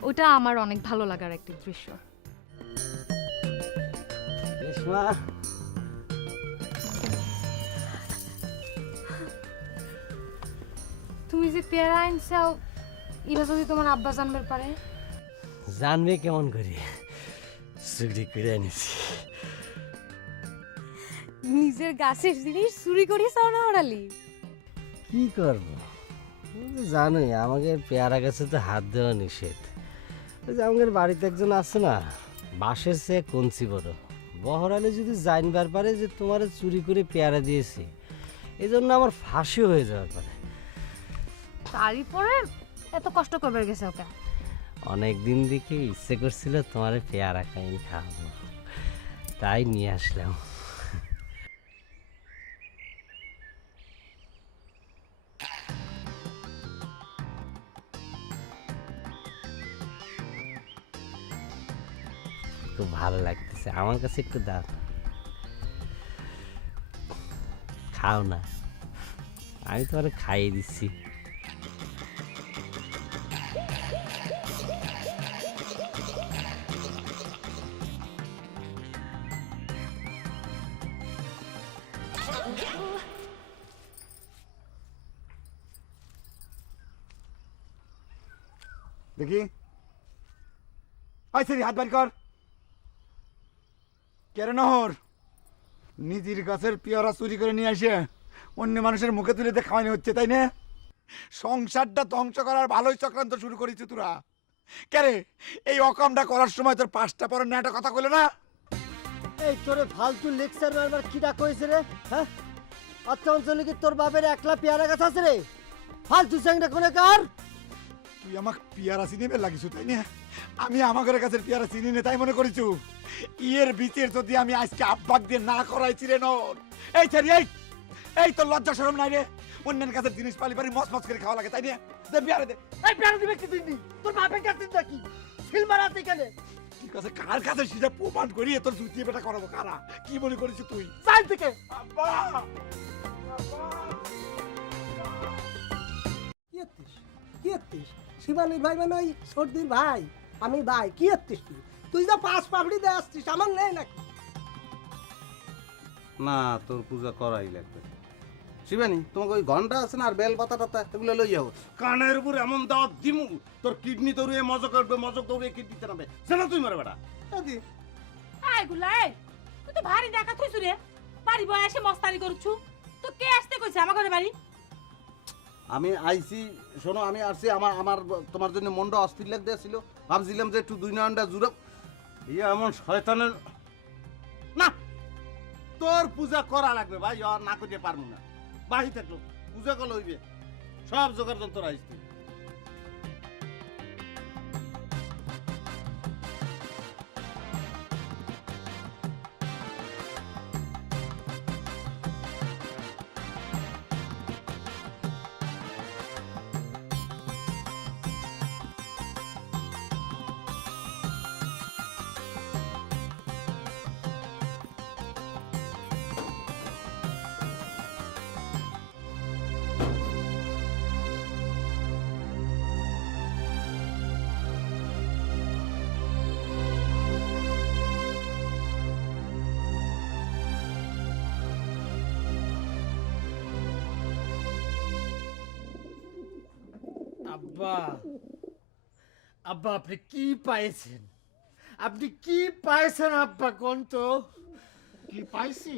ওটা আমার অনেক ভালো লাগার একটি দৃশ্য। তুমি যে পেয়ারা আনছাও এটা যদি তোমার আব্বা জানবার পারে? জানবে কেমন করে? চুরি করে আনিছি। নিজের গাছের জিনিস চুরি করিস না ওরালি? কি করব, জানোই আমাকে পেয়ারা গাছে তো হাত দেওয়া নিষেধ। ওই যে আমাদের বাড়িতে একজন আছে না, বাঁশের চেয়ে কঞ্চি বড়, বহরালে যদি জানবার পারে যে তোমার চুরি করে পেয়ারা দিয়েছি, এই জন্য আমার ফাঁসি হয়ে যাওয়ার পারে। তারই পরে এত কষ্ট করবার গেছে ওকে? অনেক দিন দেখে ইচ্ছে করছিল তোমার পেয়ারা খাইন খাওয়াবো, তাই নিয়ে আসলাম। খুব ভালো লাগতেছে, আমার কাছে একটু দাও, খাও না। আমি তো আরে খাইয়ে দিচ্ছি। দেখি আই সেরি হাত বাড়ি কর। কেরে নহর নিজের গাছের পেয়ারা চুরি করে নিয়ে আসে অন্য মানুষের মুখে তুলে দিয়ে খাওয়ানো হচ্ছে, তাই না? সংসারটা ধ্বংস করার ভালোই চক্রান্ত শুরু করেছি তোরা। কেরে এই অকামটা করার সময় তোর 5টা পরের না একটা কথা কইলো না? এই তোরে ফালতু লেকচার মারবার কিটা কইছে রে? হ্যাঁ, আচ্ছা অঞ্চলে কি তোর বাপের একলা পেয়ারা গাছ আছে রে? ফালতু চ্যাংটা কোনে কার? তুই আমাকে পেয়ারা চিনিবে লাগিস, তাই না? আমি আমাদের কাছের পেয়ারা চিনি না তাই মনে করিছু? ইয়ের বিচার যদি আমি আজকে আব্বাক দিয়ে না করাইছি রে নর, এই ছেড়ি এই এই তোর লজ্জা শরম নাই রে? অন্যের কাছের জিনিস পালি পারি মস মস করে খাওয়া লাগে, তাই না? দে পেয়ারা দে। এই পেয়ারা দিবে কি তুই? তোর বাপের কাছে নাকি সিল মারাতে কেনে? ঠিক আছে, কার কাছে সেটা প্রমাণ করিয়ে তোর জুতি বেটা করাবো কারা? কি মনে করিস তুই? চাই থেকে আব্বা কি এত্তিস শিবানীর ভাই মানে ওই সর্দির ভাই, আমি ভাই। কি এত্তিস তুই যা 5 পাপড়ি দিয়ে আসছিস, আমার নেই নাকি? না, তোর পূজা করাই লাগবে। শিবানী, তোমাকে ওই ঘন্টা আছে না আর বেল পাতা টাতা এগুলো লই যাও। কানের উপর এমন দাওয়াত দিমু তোর কিডনি দৌড়ে মজা করবে, মজা দৌড়ে কিডনিতে নামবে। সেটা তুই মারে বেটা। এদি আই গুলাই, তুই তো ভারী দেখা থইছু রে। বাড়ি বয় এসে মস্তানি করছু। তো কে আসতে কইছে আমার ঘরে বাড়ি? আমি আইছি, শোনো, আমি আসছি আমার তোমার জন্য মনটা অস্থির লাগতে ছিল। ভাবছিলাম যে একটু 2 নান্ডা জুড়ে ইয়ে এমন শয়তানের না। তোর পূজা করা লাগবে ভাই, আর না করতে পারবো না। বাহি থাকলো পূজা করলে হইবে, সব জোগাড় যন্ত্র আইছি। আব্বা, আব্বা আপনি কি পাইছেন? আপনি কি পাইছেন আব্বা কোন তো? কি পাইছি?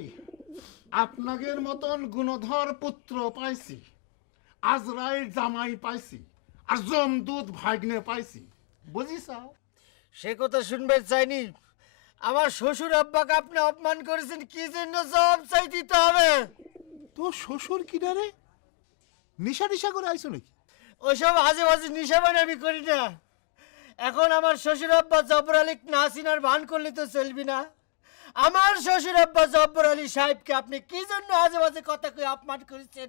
আপনাদের মতন গুণধর পুত্র পাইছি, আজরাইল জামাই পাইছি, আর জমদূত ভাগ্নে পাইছি, বুঝিস? সে কথা শুনবে চাইনি। আমার শ্বশুর আব্বাকে আপনি অপমান করেছেন, কি জন্য জবাব চাই দিতে হবে? তোর শ্বশুর কি রে? নিশা নিশা করে আইছো নাকি? ওইসব আজে বাজে নিশা বান আমি করি না। এখন আমার শ্বশুর আব্বা জব্বর আলী নাসিনার ভান করলে তো চলবি না। আমার শ্বশুর আব্বা জব্বর আলী সাহেবকে আপনি কি জন্য আজে বাজে কথা কয়ে অপমান করেছেন?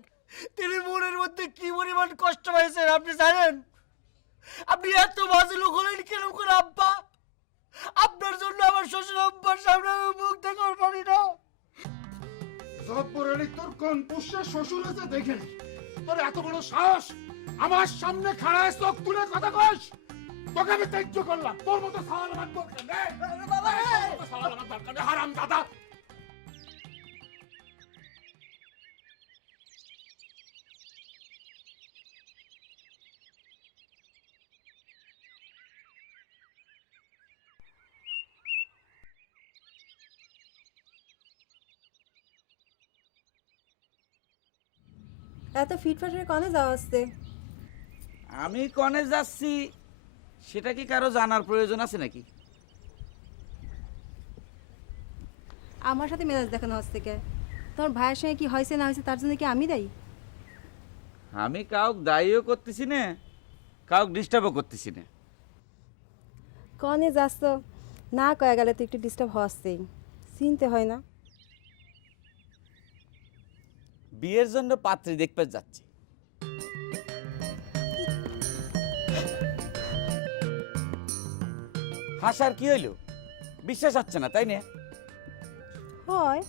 তিনি মনের মধ্যে কি পরিমাণ কষ্ট পাইছেন আপনি জানেন? আপনি এত বাজে লোক হলেন কেন করে আব্বা? আপনার জন্য আমার শ্বশুর আব্বার সামনে আমি মুখ দেখার পারি না। জব্বর আলী তোর কোন পুষ্যের শ্বশুর আছে দেখে নি? তোর এত বড় সাহস আমার সামনে খাড়ায় চোখ তুলে কথা কস? তোকে আমি ত্যায্য করলাম, তোর মতো সাওয়াল আমার দরকার নেই। সাওয়াল আমার দরকার নেই, হারাম দাদা। এত ফিটফাটের কনে যাওয়া আসতে? আমি কনে যাচ্ছি সেটা কি কারো জানার প্রয়োজন আছে নাকি? আমার সাথে মেজাজ দেখানো হচ্ছে কে? তোর ভাইয়ের সঙ্গে কি হয়েছে না হয়েছে তার জন্য কি আমি দায়ী? আমি কাউকে দায়ীও করতেছি না, কাউকে ডিস্টার্বও করতেছি না। কনে যাস তো না কয়ে গেলে তো একটু ডিস্টার্ব হওয়াছেই, চিনতে হয় না? বিয়ের জন্য পাত্রী দেখতে যাচ্ছি। হাসার কি হইল? বিশ্বাস হচ্ছে না তাই না? হয়,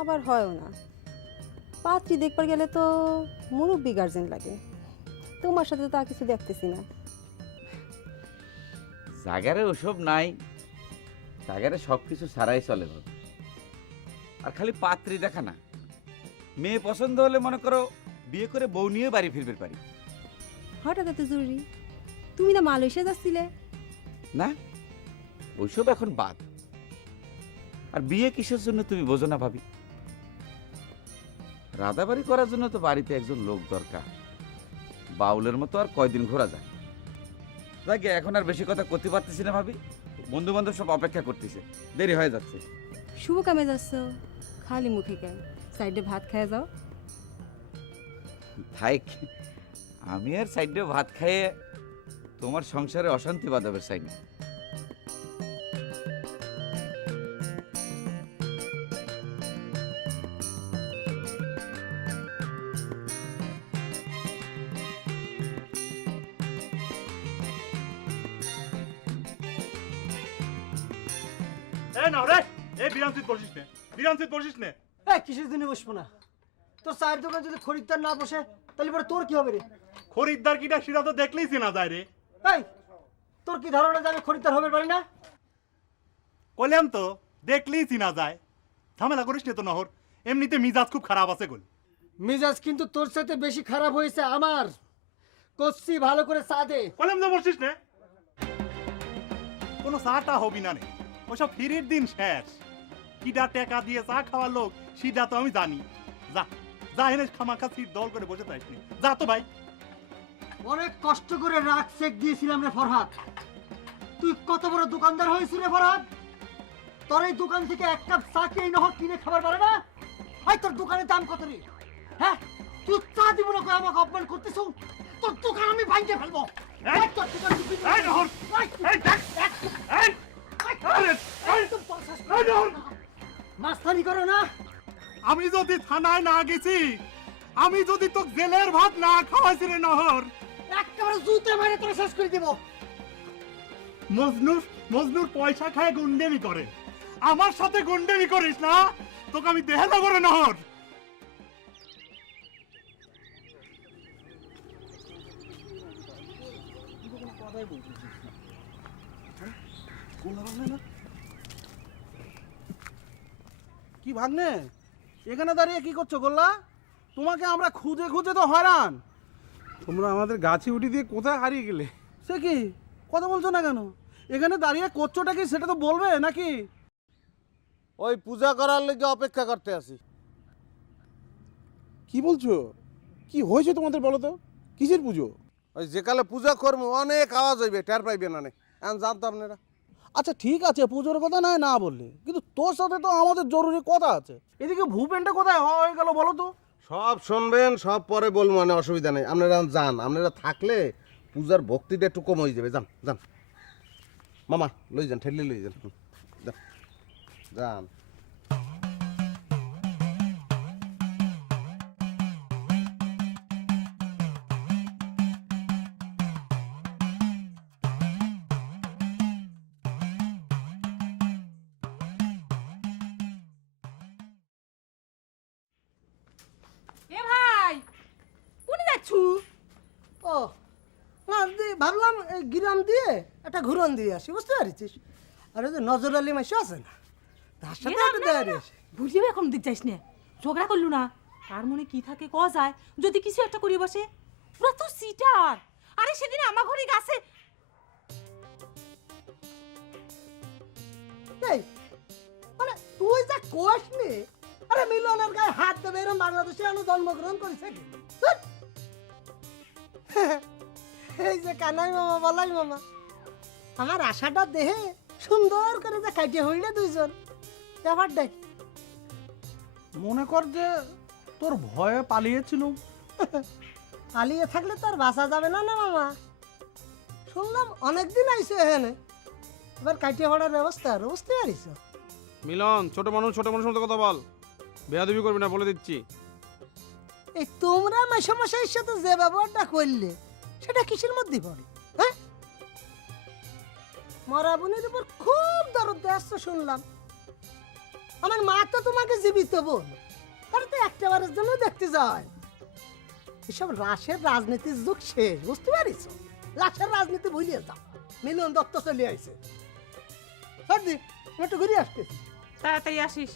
আবার হয়ও না। পাত্রী দেখবার গেলে তো মুরব্বী গার্জেন লাগে, তোমার সাথে তো আর কিছু দেখতেছি না। জাগারে ওসব নাই, জাগারে সব কিছু সারাই চলে ভাবি। আর খালি পাত্রী দেখা না, মেয়ে পছন্দ হলে মনে করো বিয়ে করে বউ নিয়ে বাড়ি ফিরবে পারি। হঠাৎ এত জরুরি? তুমি না মালয়েশিয়া যাচ্ছিলে? না, ওইসব এখন বাদ। আর বিয়ে কিসের জন্য তুমি বোঝো না ভাবি? রাদাবাড়ি করার জন্য তো বাড়িতে একজন লোক দরকার। বাউলের মতো আর কয়দিন ঘোরা যায়। যাকে এখন আর বেশি কথা করতে পারতেছি না ভাবি, বন্ধু বান্ধব সব অপেক্ষা করতেছে, দেরি হয়ে যাচ্ছে। শুভ কামে যাচ্ছ, খালি মুখে কেন? সাইডে ভাত খায় যাও। থাইক, আমি আর সাইডে ভাত খাইয়ে তোমার সংসারে অশান্তি বাঁধাবে চাই না। না রে, এই বিরামসিত বসিস নে, বিরামসিত বসিস নে। কিসের জন্য বসবো না? তোর চায়ের দোকান যদি খরিদ্দার না বসে তাহলে পরে তোর কি হবে রে? খরিদ্দার কিটা সেটা তো দেখলেই চেনা যায় রে। এই, তোর কি ধারণা যে আমি খরিদ্দার হবে পারি না? কইলাম তো দেখলেই চেনা যায়। ঝামেলা করিস নে তো নহর, এমনিতে মিজাজ খুব খারাপ আছে গোল। মিজাজ কিন্তু তোর সাথে বেশি খারাপ হয়েছে আমার। কচ্ছি ভালো করে চা দে। কইলাম তো বসিস নে, কোনো চাটা হবি না নে, ওসব ফিরির দিন শেষ। কিডা টাকা দিয়ে চা খাওয়ার লোক সেটা তো আমি জানি। যা যা, এনে খামাখা সিট দল করে বসে থাকিস নি, যা তো ভাই। অনেক কষ্ট করে রাত চেক দিয়েছিলাম রে ফরহাদ। তুই কত বড় দোকানদার হয়েছিস রে ফরহাদ? তোর এই দোকান থেকে এক কাপ চা কিনে নহর কিনে খাবার পারে না? ভাই তোর দোকানের দাম কত রে? হ্যাঁ, তুই চা দিব না কই আমাকে অপমান করতেছ? তোর দোকান আমি ভাঙিয়ে ফেলবো। এই তোর দোকান তুই এই নহর, এই দেখ, এই মাস্তানি করো না। আমি যদি থানায় না গেছি, আমি যদি তো জেলের ভাত না খাওয়াইছি রে নহর, একেবারে জুতে মারে তোরা শেষ করে দেব। মজনুর পয়সা খায় গুন্ডেমি করে, আমার সাথে গুন্ডেমি করিস না, তোকে আমি দেহে দেবো রে নহর। কি ভাগ্নে, এখানে দাঁড়িয়ে কি করছো গোল্লা? তোমাকে আমরা খুঁজে খুঁজে তো হয়রান। তোমরা আমাদের গাছে উঠি দিয়ে কোথায় হারিয়ে গেলে? সে কি কথা বলছো না কেন? এখানে দাঁড়িয়ে করছোটা কি সেটা তো বলবে নাকি? ওই পূজা করার লেগে অপেক্ষা করতে আসি। কি বলছো? কি হয়েছে তোমাদের বলো তো? কিসের পুজো? ওই যেকালে পূজা করবো অনেক আওয়াজ হইবে, টের পাইবে না নে, আমি জানতো আপনারা। আচ্ছা ঠিক আছে, পুজোর কথা নয় না বললে, কিন্তু তোর সাথে তো আমাদের জরুরি কথা আছে। এদিকে ভূপেনটা কোথায় হয়ে গেল বলো তো? সব শুনবেন, সব পরে বলবো, মানে অসুবিধা নেই। আপনারা যান, আপনারা থাকলে পূজার ভক্তিটা একটু কম হয়ে যাবে। যান যান মামা, লই যান, ঠেলে লই যান, যান। এ ভাই, কোনে যাচ্ছু? ও না, ভাবলাম এই গ্রাম দিয়ে একটা ঘুরন দিয়ে আসি, বুঝতে পারছিস? আর ওই যে নজর আলী মাসি আছে না, তার সাথে একটা দেয়ারি আছে। বুঝিও এখন দিক যাইস না, ঝগড়া করলু না। আর মনে কি থাকে ক যায়, যদি কিছু একটা করি বসে। পুরা তো সিটার। আরে সেদিন আমার ঘরে গাছে এই মানে তুই যা কোষ নে, আরে মিলনের গায়ে হাত দেবে এরকম বাংলাদেশে আমি জন্মগ্রহণ করেছে কি? এই যে কানাই মামা বলাই মামা, আমার আশাটা দেহে সুন্দর করে যে কাটিয়ে হইলে দুইজন ব্যাপার দেখ। মনে কর যে তোর ভয়ে পালিয়েছিল। পালিয়ে থাকলে তো আর বাঁচা যাবে না না মামা। শুনলাম অনেকদিন আইসে এখানে, এবার কাটিয়ে পড়ার ব্যবস্থা বুঝতে পারিস? মিলন, ছোট মানুষ মতো কথা বল, বেয়াদবি করবি না বলে দিচ্ছি। এই তোমরা মাসামশাইয়ের সাথে যে ব্যবহারটা করলে সেটা কিসের মধ্যে পড়ে? হ্যাঁ, মরা বোনের উপর খুব দরদ আসছে শুনলাম। আমার মা তো তোমাকে জীবিত বোন, তাহলে তো একটা একবারের জন্য দেখতে যায়। এসব রাশের রাজনীতির যুগ শেষ, বুঝতে পারিস? রাশের রাজনীতি ভুলিয়ে যাও। মিলন দত্ত চলে আইছে। সর্দি একটু ঘুরে আসতেছি। তাড়াতাড়ি আসিস।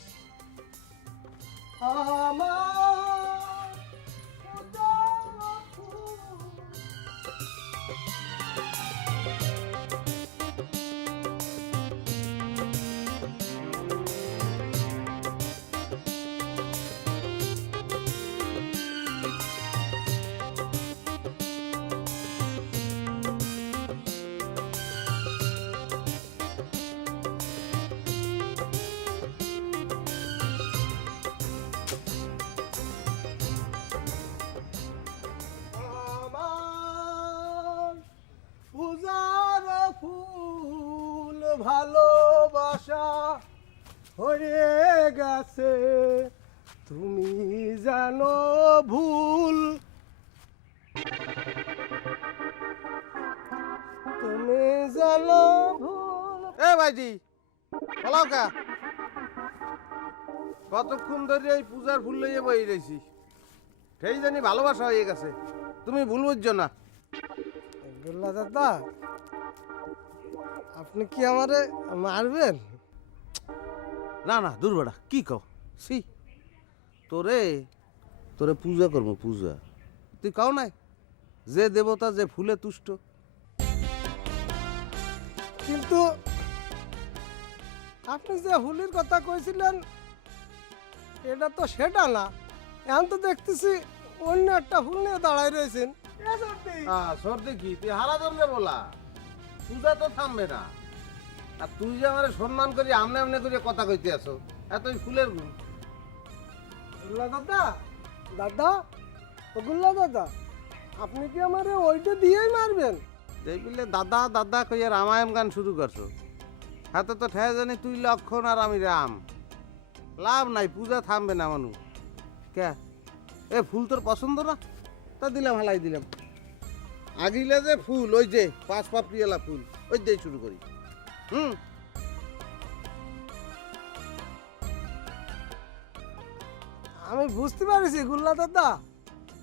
পূজার ফুল ভালোবাসা হয়ে গেছে, তুমি জানো ভুল, তুমি জানো ভুল। এ ভাইজি বলাও কা কতক্ষণ ধরে এই পূজার ফুল লইয়ে বই রয়েছি, সেই জানি ভালোবাসা হয়ে গেছে, তুমি ভুল বুঝছো না। গোল্লা দাদা, আপনি কি আমারে মারবেন? না না দুর্বেড়া কি কও, সি তোরে তোরে পূজা করবো পূজা, তুই কাও নাই যে দেবতা যে ফুলে তুষ্ট। কিন্তু আপনি যে হুলির কথা কইছিলেন এটা তো সেটা না, এখন তো দেখতেছি অন্য একটা ফুল নিয়ে দাঁড়ায় রয়েছেন। সর্দি কি তুই হারা ধরলে বলা, পূজা তো থামবে না, আর তুই যে আমার সম্মান করি আমনে আমনে করে কথা কইতে আসো, এতই ফুলের গুণ। গুল্লা দাদা, দাদা ও গুল্লা দাদা, আপনি কি আমারে ওইটা দিয়েই মারবেন? এই বললে দাদা দাদা কইয়া রামায়ণ গান শুরু করছো, হাতে তো ঠেয়া জানি তুই লক্ষণ আর আমি রাম, লাভ নাই, পূজা থামবে না মানু। কে এ ফুল তোর পছন্দ না? তা দিলাম, হালাই দিলাম। আগিলে যে ফুল ওই যে 5 পাপড়িওয়ালা ফুল, ওই দিয়ে শুরু করি। আমি বুঝতে পারছি গুল্লা দাদা,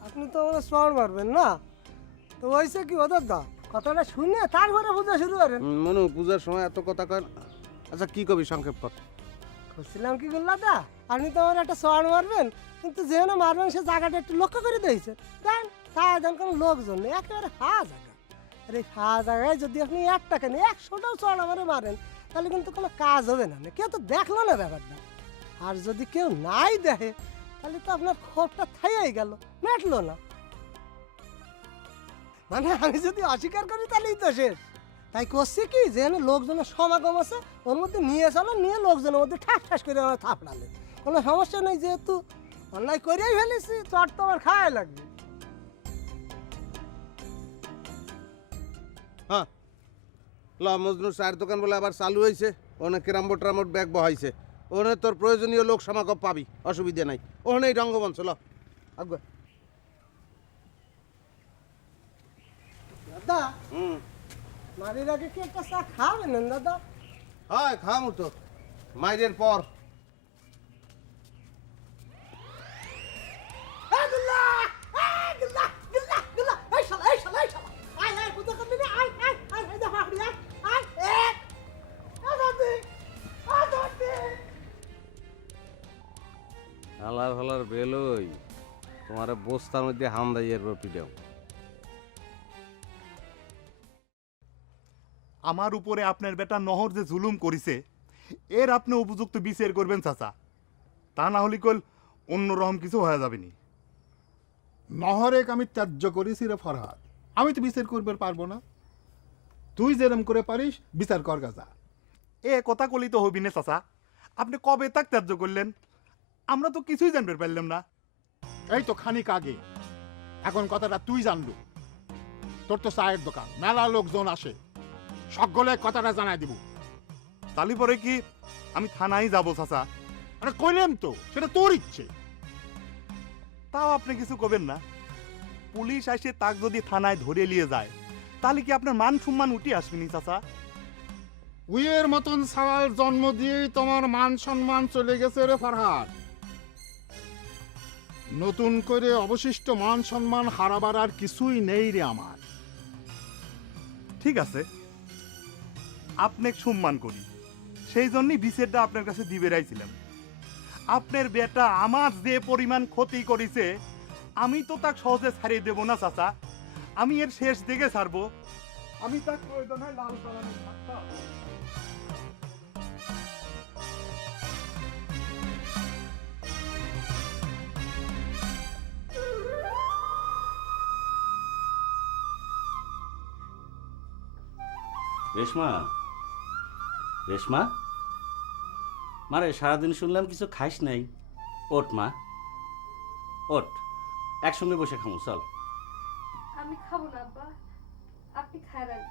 আপনি তো আমার স্মরণ মারবেন না, তো হয়েছে কি ও দাদা, কথাটা শুনে তারপরে পূজা শুরু করেন। মনু পূজার সময় এত কথা কয়। আচ্ছা কি কবি সংক্ষেপ কর। খুঁজছিলাম কি গুল্লা দা, আপনি তো আমার একটা স্মরণ মারবেন, কিন্তু যেখানে মারবেন সে জায়গাটা একটু লক্ষ্য করে দিয়েছেন, দেন তাই দেন কোনো লোকজন নেই, একেবারে ফা জায়গা। আর এই ফা জায়গায় যদি আপনি 1 টাকা নিয়ে 100টাও চড় আমারে মারেন, তাহলে কিন্তু কোনো কাজ হবে না, কেউ তো দেখলো না ব্যাপারটা। আর যদি কেউ নাই দেখে তাহলে তো আপনার ক্ষোভটা থাইয়াই গেল, মেটলো না। মানে আমি যদি অস্বীকার করি তাহলেই তো শেষ। তাই করছি কি, যেখানে লোকজনের সমাগম আছে ওর মধ্যে নিয়ে চলো, নিয়ে লোকজনের মধ্যে ঠাস ঠাস করে আমার থাপড়ালে কোনো সমস্যা নেই, যেহেতু অন্যায় করেই ফেলেছি চট তো আমার খাওয়াই লাগবে। হ্যাঁ ল মজনুর চায়ের দোকান বলে আবার চালু হয়েছে, অনেক কেরামবোট ট্রামবোট ব্যাগ বহাইছে, ওখানে তোর প্রয়োজনীয় লোক সমাগম পাবি, অসুবিধা নাই, ওখানেই রঙ্গমঞ্চ। ল আগে দাদা, মারির আগে কি একটা চা খাবেন দাদা? হয় খামু তো মাইরের পর। হালার হালার বেলই তোমার বস্তার মধ্যে হামদাইয়ের পিঠেও। আমার উপরে আপনার বেটা নহর যে জুলুম করিছে, এর আপনি উপযুক্ত বিচার করবেন চাচা, তা না হলে কল অন্যরকম কিছু হয়ে যাবে নি। নহরেক আমি ত্যায্য করেছি রে ফরহাদ, আমি তো বিচার করবে পারবো না, তুই যেরম করে পারিস বিচার কর গাজা। এ কথা কলি তো হবি না চাচা, আপনি কবে তাক ত্যায্য করলেন, আমরা তো কিছুই জানতে পারলাম না। এই তো খানিক আগে, এখন কথাটা তুই জানলু, তোর তো চায়ের দোকান, মেলা লোকজন আসে, সকলে কথাটা জানাই দিব। তালি পরে কি আমি থানায় যাবো চাচা? আরে কইলাম তো, সেটা তোর ইচ্ছে। তাও আপনি কিছু করবেন না, পুলিশ এসে তাক যদি থানায় ধরে নিয়ে যায় তাহলে কি আপনার মান সম্মান উঠে আসবেনি চাচা? উইয়ের মতন সওয়াল জন্ম দিয়েই তোমার মান সম্মান চলে গেছে রে ফরহাদ। নতুন করে অবশিষ্ট মান সম্মান হারাবার আর কিছুই নেই রে আমার। ঠিক আছে, আপনাকে সম্মান করি, সেই জন্যই বিচারটা আপনার কাছে দিবে রাইছিলাম। আপনার বেটা আমার যে পরিমাণ ক্ষতি করেছে, আমি তো তাকে সহজে ছাড়িয়ে দেব না চাচা। আমি এর শেষ দিকে ছাড়বো। আমি তাকে প্রয়োজন হয় লাল কালারের থাকতাম। রেশমা, রেশমা, মারে সারাদিন শুনলাম কিছু খাইস নাই। ওঠ মা, ওঠ, একসঙ্গে বসে খামু, চল। আমি খাবো না আব্বা, আপনি খাবেন।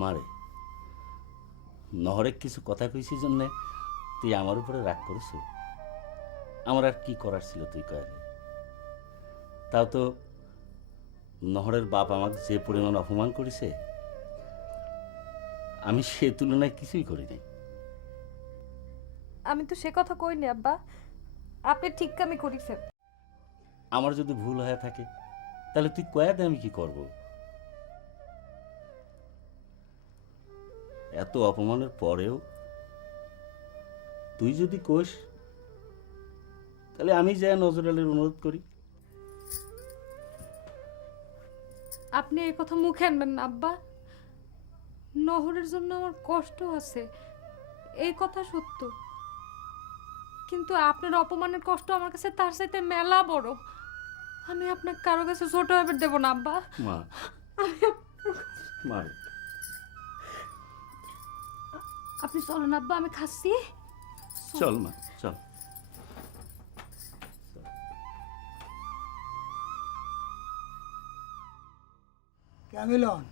মারে, নহরে কিছু কথা কইছি জন্যে তুই আমার উপরে রাগ করিস? আমার আর কি করার ছিল তুই কয়ালে? তাও তো নহরের বাপ আমাকে যে পরিমাণ অপমান করেছে, আমি সে তুলনায় কিছুই করি নাই। আমি তো সে কথা কইনি আব্বা, আপনি ঠিক কামই করিছেন। আমার যদি ভুল হয়ে থাকে তাহলে তুই কয়া দে, আমি কি করব? এত অপমানের পরেও তুই যদি কোস, তাহলে আমি যাই নজর আলীর অনুরোধ করি। আপনি এই কথা মুখে আনবেন না আব্বা। নহরের জন্য আমার কষ্ট আছে, এই কথা সত্য, কিন্তু আপনার অপমানের কষ্ট আমার কাছে তার সাথে মেলা বড়। আমি আপনাকে কারো কাছে ছোট হবে দেব না আব্বা। মা, মা, আপনি চলুন আব্বা, আমি খাচ্ছি। চল মা, চল। ক্যামিলন,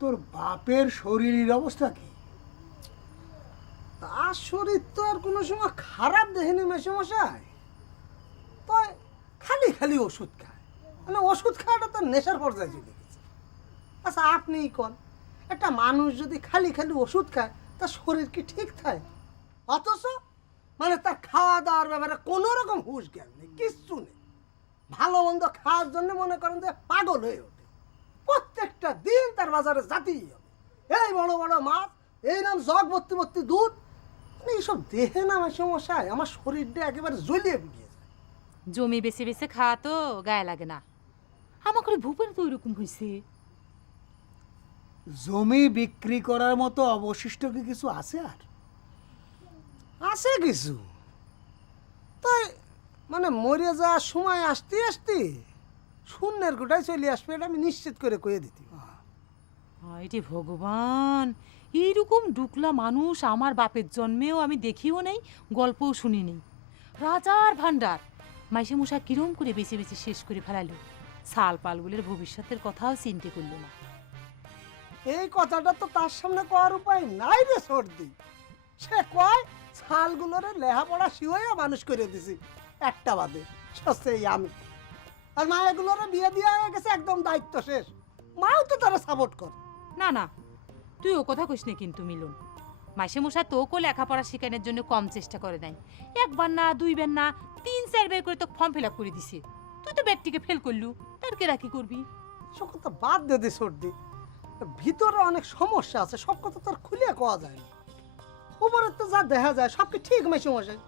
তোর বাপের শরীরের অবস্থা কি? তার শরীর তো আর কোনো সময় খারাপ দেখেনি মেসোমশাই, তাই খালি খালি ওষুধ খায়, মানে ওষুধ খাওয়াটা তার নেশার পর্যায়ে চলে গেছে। আচ্ছা আপনিই কন, একটা মানুষ যদি খালি খালি ওষুধ খায় তার শরীর কি ঠিক থাকে? অথচ মানে তার খাওয়া দাওয়ার ব্যাপারে কোনো রকম হুঁশ জ্ঞান নেই, কিচ্ছু নেই। ভালো মন্দ খাওয়ার জন্য মনে করেন যে পাগল হয়ে ওঠে। প্রত্যেকটা দিন তার বাজারে জাতিই হবে, এই বড় বড় মাছ, এইরকম জগ ভর্তি ভর্তি দুধ। মানে এইসব দেখে না আমার সমস্যায় আমার শরীরটা একেবারে জ্বলিয়ে পুড়িয়ে যায়। জমি বেছে বেছে খাওয়া তো গায়ে লাগে না। আমার করে ভূপের তো ওইরকম হয়েছে। জমি বিক্রি করার মতো অবশিষ্ট কি কিছু আছে? আর আছে কিছু, তাই মানে মরে যাওয়ার সময় আসতে আসতে শূন্যের গোটায় চলে আসবে, এটা আমি নিশ্চিত করে কয়ে দিতে। এটি ভগবান, এইরকম ডুকলা মানুষ আমার বাপের জন্মেও আমি দেখিও নাই, গল্পও শুনি নেই। রাজার ভান্ডার মাইসে মশা কিরম করে বেছে বেছে শেষ করে ফেলালো। সাল পালগুলোর ভবিষ্যতের কথাও চিন্তা করলো না। এই কথাটা তো তার সামনে করার উপায় নাই রে সর্দি। সে কয় ছালগুলোরে লেহাপড়া শিওয়া মানুষ করে দিছি, একটা বাদে সস্তেই আমি। আর মায়েগুলোরে বিয়ে দিয়ে হয়ে গেছে, একদম দায়িত্ব শেষ। মাও তো তারা সাপোর্ট করে। না না, তুই ও কথা কইস না কিন্তু মিলন। মাইসে মশা তোকে লেখাপড়া শেখানোর জন্য কম চেষ্টা করে নাই। একবার না, দুইবার না, 3-4 বার করে তোকে ফর্ম ফিল আপ করে দিছে। তুই তো ব্যাগটিকে ফেল করলু, তার কে রাখি করবি? সব কথা বাদ দে দে সর্দি, ভিতরে অনেক সমস্যা আছে, সব কথা তো আর খুলে কোয়া যায় না। উপরে তো যা দেখা যায় সব কি ঠিক মেশে মশাই,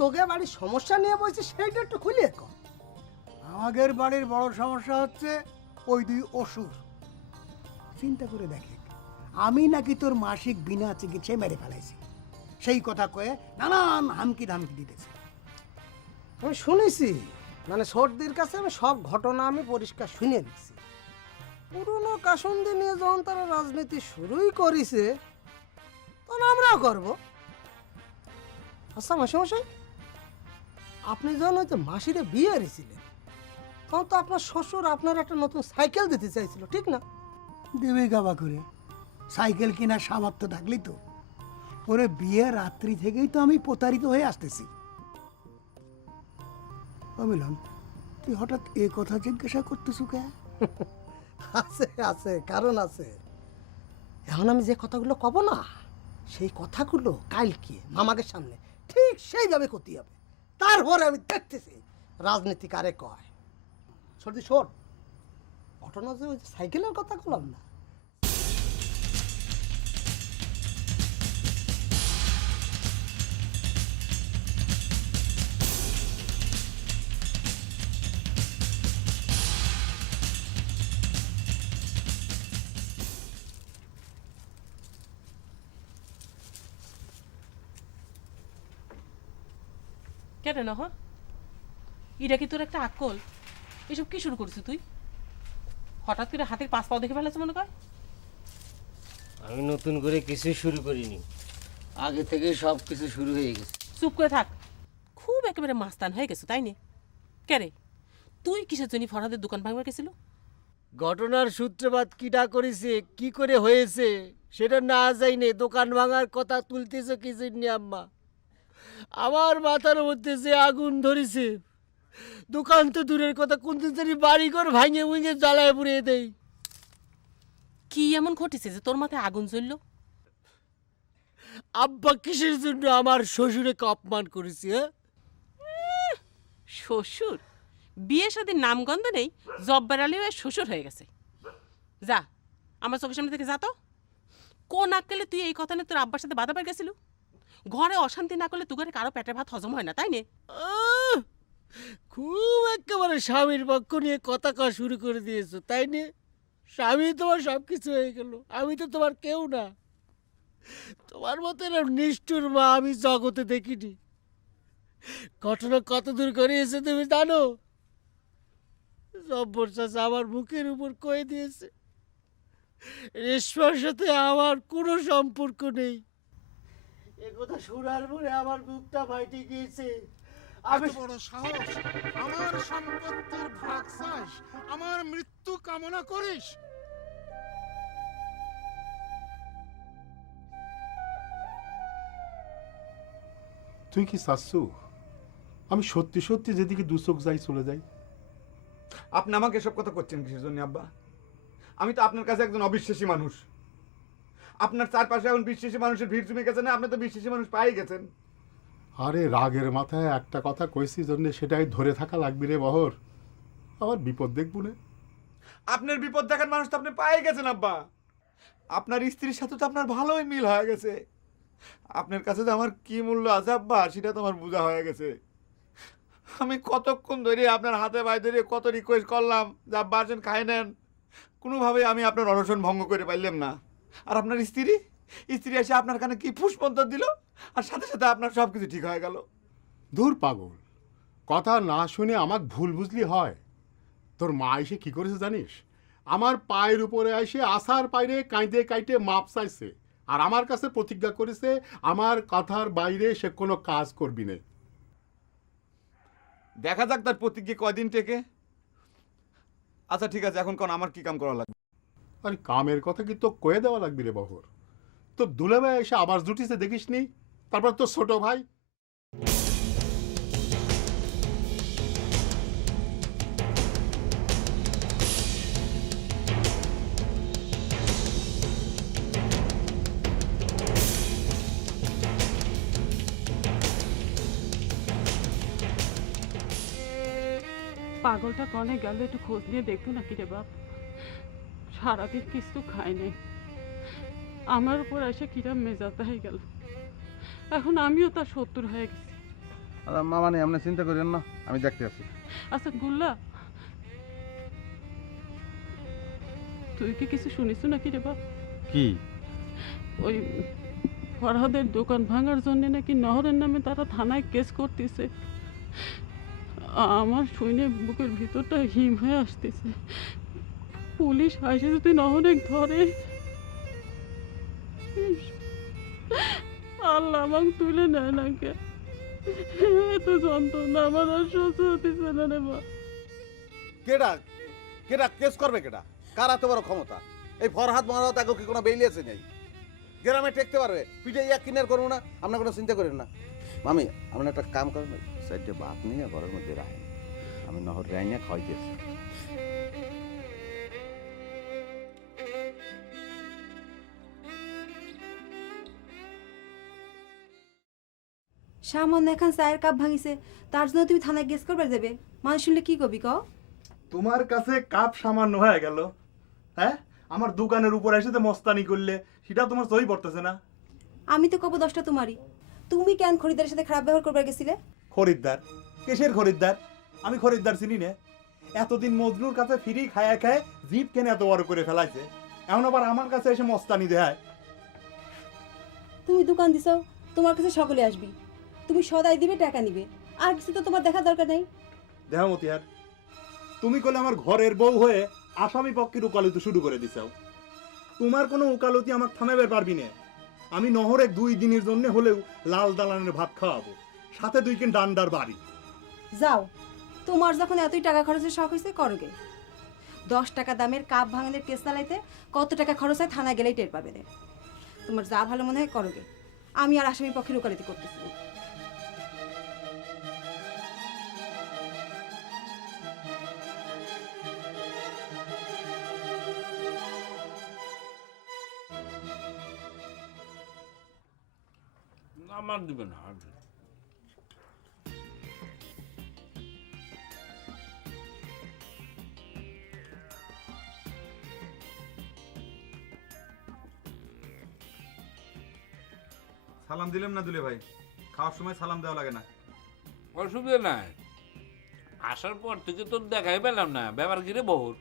তোকে বাড়ির সমস্যা নিয়ে বলছি সেইটা একটু খুলে কর। আমাদের বাড়ির বড় সমস্যা হচ্ছে ওই 2 অসুর। চিন্তা করে দেখে, আমি নাকি তোর মাসিক বিনা চিকিৎসায় মেরে ফেলাইছি, সেই কথা কয়ে নানান হামকি ধামকি দিতেছে। আমি শুনেছি, মানে সর্দির কাছে আমি সব ঘটনা আমি পরিষ্কার শুনে দিচ্ছি। পুরনো কাসুন্দি নিয়ে যখন তারা রাজনীতি শুরুই করেছে, তখন আমরাও করবো। আচ্ছা মাসিমশাই, আপনি যখন হয়তো মাসিরে বিয়ে হারিয়েছিলেন, তখন তো আপনার শ্বশুর আপনার একটা নতুন সাইকেল দিতে চাইছিল, ঠিক না? দেবে গাবা করে সাইকেল কেনার সামর্থ্য থাকলেই তো। ওরে বিয়ের রাত্রি থেকেই তো আমি প্রতারিত হয়ে আসতেছি। মিলন, তুই হঠাৎ এ কথা জিজ্ঞাসা করতেছ কে? আছে আছে, কারণ আছে। এখন আমি যে কথাগুলো কব না, সেই কথাগুলো কালকে মামাকে সামনে ঠিক সেইভাবে করতে হবে। তারপরে আমি দেখতেছি রাজনীতি কারে কয়। সর্দি শোন, ঘটনা যে ওই যে সাইকেলের কথা বললাম না, কেন না এটা কি তোর একটা আকল? এসব কি শুরু করছিস তুই? হঠাৎ করে হাতের পাঁচ পাও দেখে ফেলেছে মনে কর। আমি নতুন করে কিছু শুরু করিনি, আগে থেকে সব কিছু শুরু হয়ে গেছে। চুপ করে থাক, খুব একেবারে মাস্তান হয়ে গেছে তাই নে? কে রে, তুই কিসের জন্য ফরহাদের দোকান ভাঙবার গেছিল? ঘটনার সূত্রপাত কিটা করেছে, কি করে হয়েছে সেটা না যাইনে দোকান ভাঙার কথা তুলতেছে কি জন্য আম্মা? আমার মাথার মধ্যে যে আগুন ধরেছে, দোকান তো দূরের কথা, কোনদিন জানি বাড়িঘর ভাঙে ভুঙে জ্বালায় পুড়িয়ে দেই। কি এমন ঘটেছে যে তোর মাথায় আগুন জ্বলল? আব্বা কিসের জন্য আমার শ্বশুরকে অপমান করেছে? শ্বশুর? বিয়ে শাদীর নামগন্ধ নেই, জব্বার আলী হয়ে শ্বশুর হয়ে গেছে। যা আমার চোখের সামনে থেকে যা তো। কোন আক্কেলে তুই এই কথা নিয়ে তোর আব্বার সাথে বাধা পেয়ে গেছিল? ঘরে অশান্তি না করলে তুই ঘরে কারো পেটের ভাত হজম হয় না তাই নে? খুব একেবারে স্বামীর পক্ষ নিয়ে কথা কওয়া শুরু করে দিয়েছো তাই নে? স্বামী তোমার সব কিছু হয়ে গেল, আমি তো তোমার কেউ না। তোমার মতো এরকম নিষ্ঠুর মা আমি জগতে দেখিনি। ঘটনা কত দূর করিয়েছে তুমি জানো? জব্বর চাচা আমার মুখের উপর কয়ে দিয়েছে রেশমার সাথে আমার কোনো সম্পর্ক নেই। একথা শোনার পরে আমার বুকটা ফাইটে গিয়েছে। আমি বড় সাহস, আমার সম্পত্তির ভাগ চাস, আমার মৃত্যু কামনা করিস? তুই কি চাচ্ছু আমি সত্যি সত্যি যেদিকে দু চোখ যাই চলে যাই? আপনি আমাকে এসব কথা করছেন কিসের জন্য আব্বা? আমি তো আপনার কাছে একজন অবিশ্বাসী মানুষ। আপনার চারপাশে এখন বিশ্বাসী মানুষের ভিড় জমে গেছে না? আপনি তো বিশ্বাসী মানুষ পাই গেছেন। আরে রাগের মাথায় একটা কথা কইছি জন্য সেটাই ধরে থাকা লাগবে রে বহর। আমার বিপদ দেখবো না? আপনার বিপদ দেখার মানুষ তো আপনি পাই গেছেন আব্বা। আপনার স্ত্রীর সাথে তো আপনার ভালোই মিল হয়ে গেছে। আপনার কাছে যে আমার কি মূল্য আছে আব্বা সেটা তো আমার বোঝা হয়ে গেছে। আমি কতক্ষণ ধরে আপনার হাতে পায়ে ধরে কত রিকোয়েস্ট করলাম যে আব্বা আসেন খাই নেন, কোনোভাবে আমি আপনার অনশন ভঙ্গ করে পারলাম না। আর আপনার স্ত্রী এসে আপনার কানে কি ফুসমন্তর দিল, আর সাথে সাথে আপনার সব কিছু ঠিক হয়ে গেল। দূর পাগল, কথা না শুনে আমাকে ভুল বুঝলি হয়? তোর মা এসে কি করেছে জানিস? আমার পায়ের উপরে এসে আসার পাইরে কাঁদে কাইটে মাপ চাইছে, আর আমার কাছে প্রতিজ্ঞা করেছে আমার কথার বাইরে সে কোনো কাজ করবি না। দেখা যাক তার প্রতিজ্ঞা কয়দিন থেকে। আচ্ছা ঠিক আছে, এখন কোন আমার কি কাম করা লাগবে? আরে কামের কথা কি তো কয়ে দেওয়া লাগবে রে বহর? তোর দুলে ভাই এসে আবার জুটিছে দেখিস নি? তারপর তোর ছোট ভাই পাগলটা কনে গেল একটু খোঁজ নিয়ে দেখতো নাকি রে বাপ? সারাদিন কিছু খায় নাই, আমার উপর এসে কিরাম মেজাজ হয়ে গেল। এখন আমিও তার শত্রু হয়ে গেছি। মামা নেই, আপনি চিন্তা করেন না, আমি দেখতে আছি। আচ্ছা গুল্লা, তুই কি কিছু শুনিস নাকি রে বাপ? কি? ওই ফরহাদের দোকান ভাঙার জন্য নাকি নহরের নামে তারা থানায় কেস করতেছে। আমার শুনে বুকের ভিতরটা হিম হয়ে আসতেছে। পুলিশ আসে যদি নহরেক ধরে, আল্লাহ আমাকে তুলে নেয় না কে? এত যন্ত্রণা আমার আর সহ্য হতেছে না রে মা। কেডা কেডা কেস করবে? কেডা কার এত বড় ক্ষমতা? এই ফরহাদ মহারাজ আগে কি কোনো বেইলি আছে নেই? গ্রামে টেকতে পারবে, পিঠে ইয়া কিনার করবো না, আপনার কোনো চিন্তা করেন না। মামি আপনি একটা কাম করেন, সাইডে ভাত নিয়ে ঘরের মধ্যে রাখেন, আমি নহর রাইনিয়া খাওয়াইতেছি। সামান্য এখন চায়ের কাপ ভাঙিছে তার জন্য তুমি থানায় গেস করবে যাবে মানুষ শুনলে কি কবি কও? তোমার কাছে কাপ সামান্য হয়ে গেল, হ্যাঁ? আমার দোকানের উপর এসে যে মস্তানি করলে সেটা তোমার সহি পড়তেছে না। আমি তো কব 10টা তোমারই। তুমি কেন খরিদারের সাথে খারাপ ব্যবহার করবার গেছিলে? খরিদ্দার? কিসের খরিদ্দার? আমি খরিদ্দার চিনি না। এতদিন মজনুর কাছে ফ্রি খায়া খায় জিপ কেন এত বড় করে ফেলাইছে, এখন আবার আমার কাছে এসে মস্তানি দেয়। তুমি দোকান দিছো, তোমার কাছে সকলে আসবি, তুমি সদাই দিবে টাকা নিবে, আর কিছু তো তোমার দেখা দরকার নাই। দেহ মতিয়ার, তুমি কলে আমার ঘরের বউ হয়ে আসামি পক্ষের উকালতি শুরু করে দিছাও। তোমার কোনো উকালতি আমাকে থামাইবার পারবি না। আমি নহরে 2 দিনের জন্য হলেও লাল দালানের ভাত খাওয়াবো, সাথে 2 কিন ডান্ডার বাড়ি। যাও, তোমার যখন এতই টাকা খরচের শখ হয়েছে করোগে। 10 টাকা দামের কাপ ভাঙানোর কেস চালাইতে কত টাকা খরচ হয় থানায় গেলেই টের পাবে। তোমার যা ভালো মনে হয় করোগে, আমি আর আসামি পক্ষের উকালতি করতেছি না। আমার দিবে না। সালাম দিলাম না দুলে ভাই, খাওয়ার সময় সালাম দেওয়া লাগে না। অসুবিধা নাই, আসার পর থেকে তোর দেখাই পেলাম না, ব্যাপার কি রে বহুত?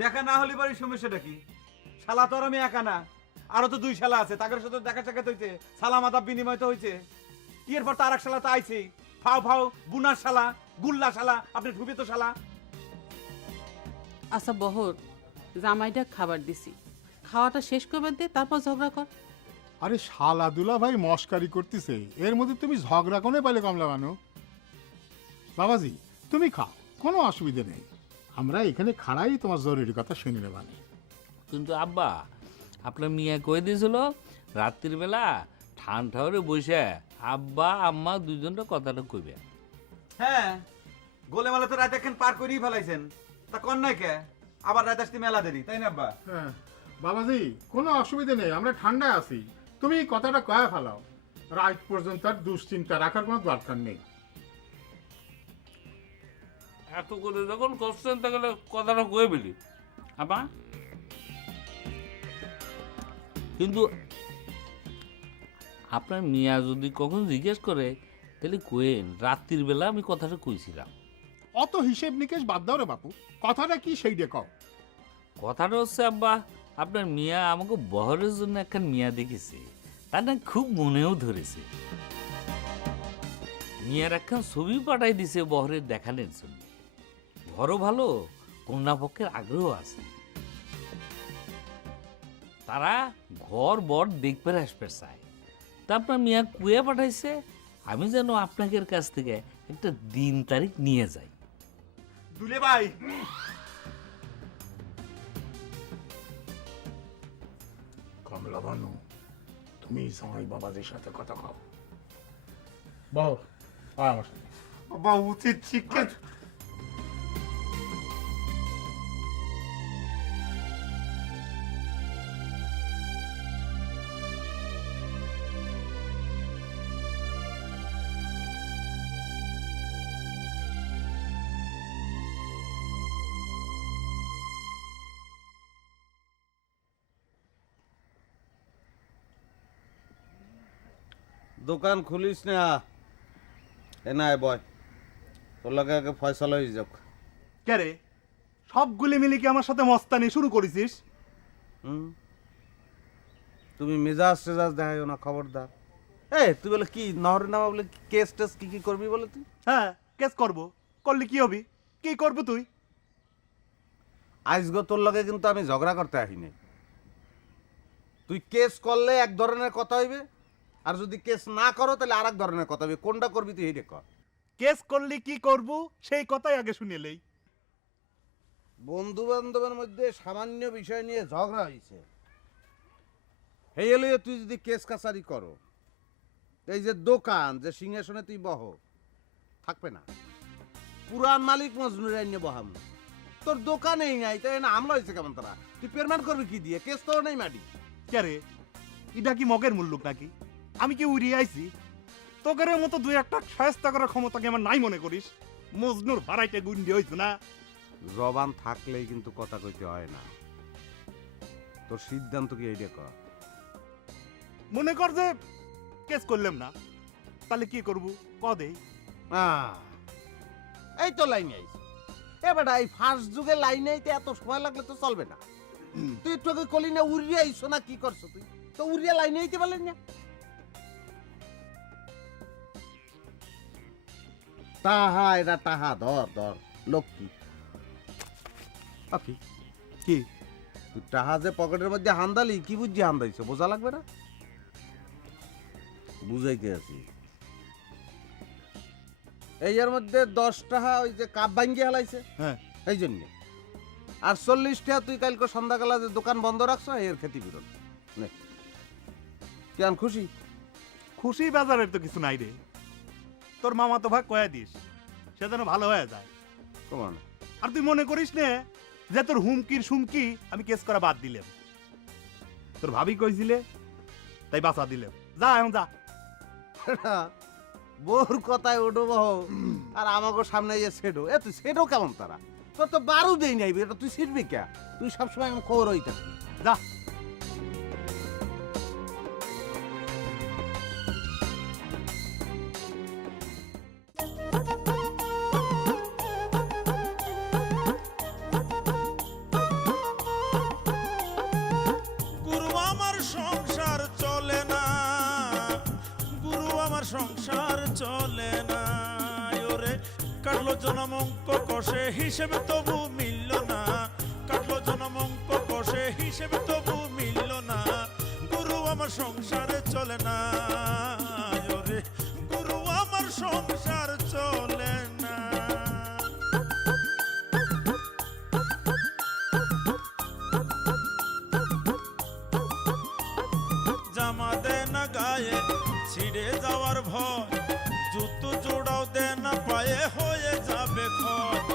দেখা না হলে বাড়ির সমস্যাটা কি? শালা তো আর আমি একা না, আরো তো 2 শালা আছে, তাদের সাথে দেখা সাক্ষাৎ হইছে, সালাম আদাব বিনিময় তো হইছে। এরপর তো আরেক শালা তো আইছে, ফাও ফাও বুনার শালা, গুল্লা শালা, আপনি ঢুবে তো শালা। আচ্ছা বহর, জামাইটা খাবার দিছি, খাওয়াটা শেষ করবে দে, তারপর ঝগড়া কর। আরে শালা দুলা ভাই মস্কারি করতেছে, এর মধ্যে তুমি ঝগড়া কোনে পাইলে কমলা বানো? বাবাজি তুমি খাও, কোনো অসুবিধা নেই, আমরা এখানে খাড়াই তোমার জরুরি কথা শুনে নেবানি। কিন্তু আব্বা, আপনার মিয়া কয়ে দিয়েছিল রাত্রির বেলা ঠান্ডা হয়ে বসে আব্বা আম্মা দুজনটা কথাটা কইবে। হ্যাঁ, গোলে মালে তো রাত এখন পার করেই ফেলাইছেন, তা কন নাই কে? আবার রাত আসতে মেলা দেরি, তাই না আব্বা? হ্যাঁ বাবাজি, কোনো অসুবিধা নেই, আমরা ঠান্ডায় আছি, তুমি কথাটা কয়া ফেলাও, রাত পর্যন্ত আর দুশ্চিন্তা রাখার কোনো দরকার নেই। এত করে যখন করছেন তাহলে কথাটা কয়ে বলি আব্বা। কিন্তু আপনার মিয়া যদি কখন জিজ্ঞেস করে তাহলে কোয়েন রাত্রির বেলা আমি কথাটা কইছিলাম। অত হিসেব নিকেশ বাদ দাও রে বাপু, কথাটা কি সেই দেখাও। কথাটা হচ্ছে আব্বা, আপনার মিয়া আমাকে বহরের জন্য একখান মিয়া দেখেছে, তার না খুব মনেও ধরেছে। মিয়ার একখান ছবি পাঠাই দিছে বহরের দেখানোর জন্য। ঘরও ভালো, কন্যা পক্ষের আগ্রহ আছে, তারা ঘর বর দেখবে আসবে চায়। তা আপনার মিয়া কুয়ে পাঠাইছে আমি যেন আপনাদের কাছ থেকে একটা দিন তারিখ নিয়ে যাই। দুলে ভাই, কমলা বানু, তুমি সময় বাবাজির সাথে কথা কও। বল আয় আমার সাথে। বাবা উচিত শিক্ষা। দোকান খুলিস না, এ না বয়, তোর লগে আগে ফয়সালা হয়ে যাক। কে রে, সবগুলি মিলে কি আমার সাথে মস্তানি শুরু করেছিস? তুমি মেজাজ টেজাজ দেখাইও না, খবরদার। এই তুই বলে কি নহরে নামা বলে কেস টেস কি কি করবি বলে তুই? হ্যাঁ, কেস করব, করলে কি হবি? কি করবো তুই? আজগো তোর লগে কিন্তু আমি ঝগড়া করতে আসিনি। তুই কেস করলে এক ধরনের কথা হইবে, আর যদি কেস না করো তাহলে আর এক ধরনের কথা হইবে। কোনটা করবি তুই এইটা কর। কেস করলে কি করব সেই কথাই আগে শুনেলেই। বন্ধু বান্ধবের মধ্যে সামান্য বিষয় নিয়ে ঝগড়া হয়েছে, এই এলে তুই যদি কেস কাছারি করো, এই যে দোকান যে সিংহাসনে তুই বহ থাকবে না, পুরান মালিক মজনুর নিয়ে বহাম। তোর দোকানেই নাই, তাই না আমলা হয়েছে কেমন? তারা তুই পেমেন্ট করবি কি দিয়ে? কেস তো নেই মাটি। কে রে, এটা কি মগের মুল্লুক নাকি? আমি কি উড়িয়ে আইছি? তোকের মতো দুই একটা সায়স্তা করার ক্ষমতা কি আমার নাই মনে করিস? মজনুর ভাড়াইতে গুন্ডি হইছ না। জবান থাকলেই কিন্তু কথা কইতে হয় না। তোর সিদ্ধান্ত কি এইটা কর। মনে কর যে কেস করলাম না, তাহলে কি করব ক দেই। এই তো লাইনে আইছে। এ বেটা এই ফার্স্ট যুগে লাইনে আইতে এত সময় লাগলে তো চলবে না। তুই একটু আগে কলি না উড়িয়ে আইছো না, কি করছো তুই? তো উড়িয়ে লাইনে আইতে পারলেন না। তাহা এটা তাহা ধর ধর লক্ষ্মী আপনি কি তুই টাহা যে পকেটের মধ্যে হান্দালি কি বুঝছি হান্দাইছো বোঝা লাগবে না? বুঝাইতে আছি এই এর মধ্যে 10 টাকা ওই যে কাপ ভাঙ্গি হালাইছে, হ্যাঁ এই জন্য। আর 40 টাকা তুই কালকে সন্ধ্যাবেলা যে দোকান বন্ধ রাখছো এর খেতে বিরোধ নে। কেন খুশি? খুশি বাজারের তো কিছু নাই রে। তোর মামা তো ভাগ কয়া দিস, সে যেন ভালো হয়ে যায়। কমান আর তুই মনে করিস নে যে তোর হুমকির সুমকি আমি কেস করা বাদ দিলাম। তোর ভাবি কইছিলে তাই বাঁচা দিলাম। যা এখন যা। বোর কথায় ওঠো বহ আর আমাকে সামনে ইয়ে সেডো। এ তুই সেডো কেমন তারা? তোর তো বারু দেই নাই, এটা তুই ছিড়বি কে? তুই সবসময় আমি খবর হইতাস। যা। গুরু আমার সংসার চলে না, গুরু আমার সংসার চলে না। ওরে কাটলো জনম অঙ্ক কষে হিসেবে তবু মিলল না, কাটলো জনম অঙ্ক কষে হিসেবে তবু মিলল না। গুরু আমার সংসারে চলে না, ওরে গুরু আমার সংসার চলে না। জামা দে না গায়ে ছিঁড়ে যাওয়ার ভয়, জুতো জোড়াও দে না পায়ে হয়ে যাবে ক্ষয়।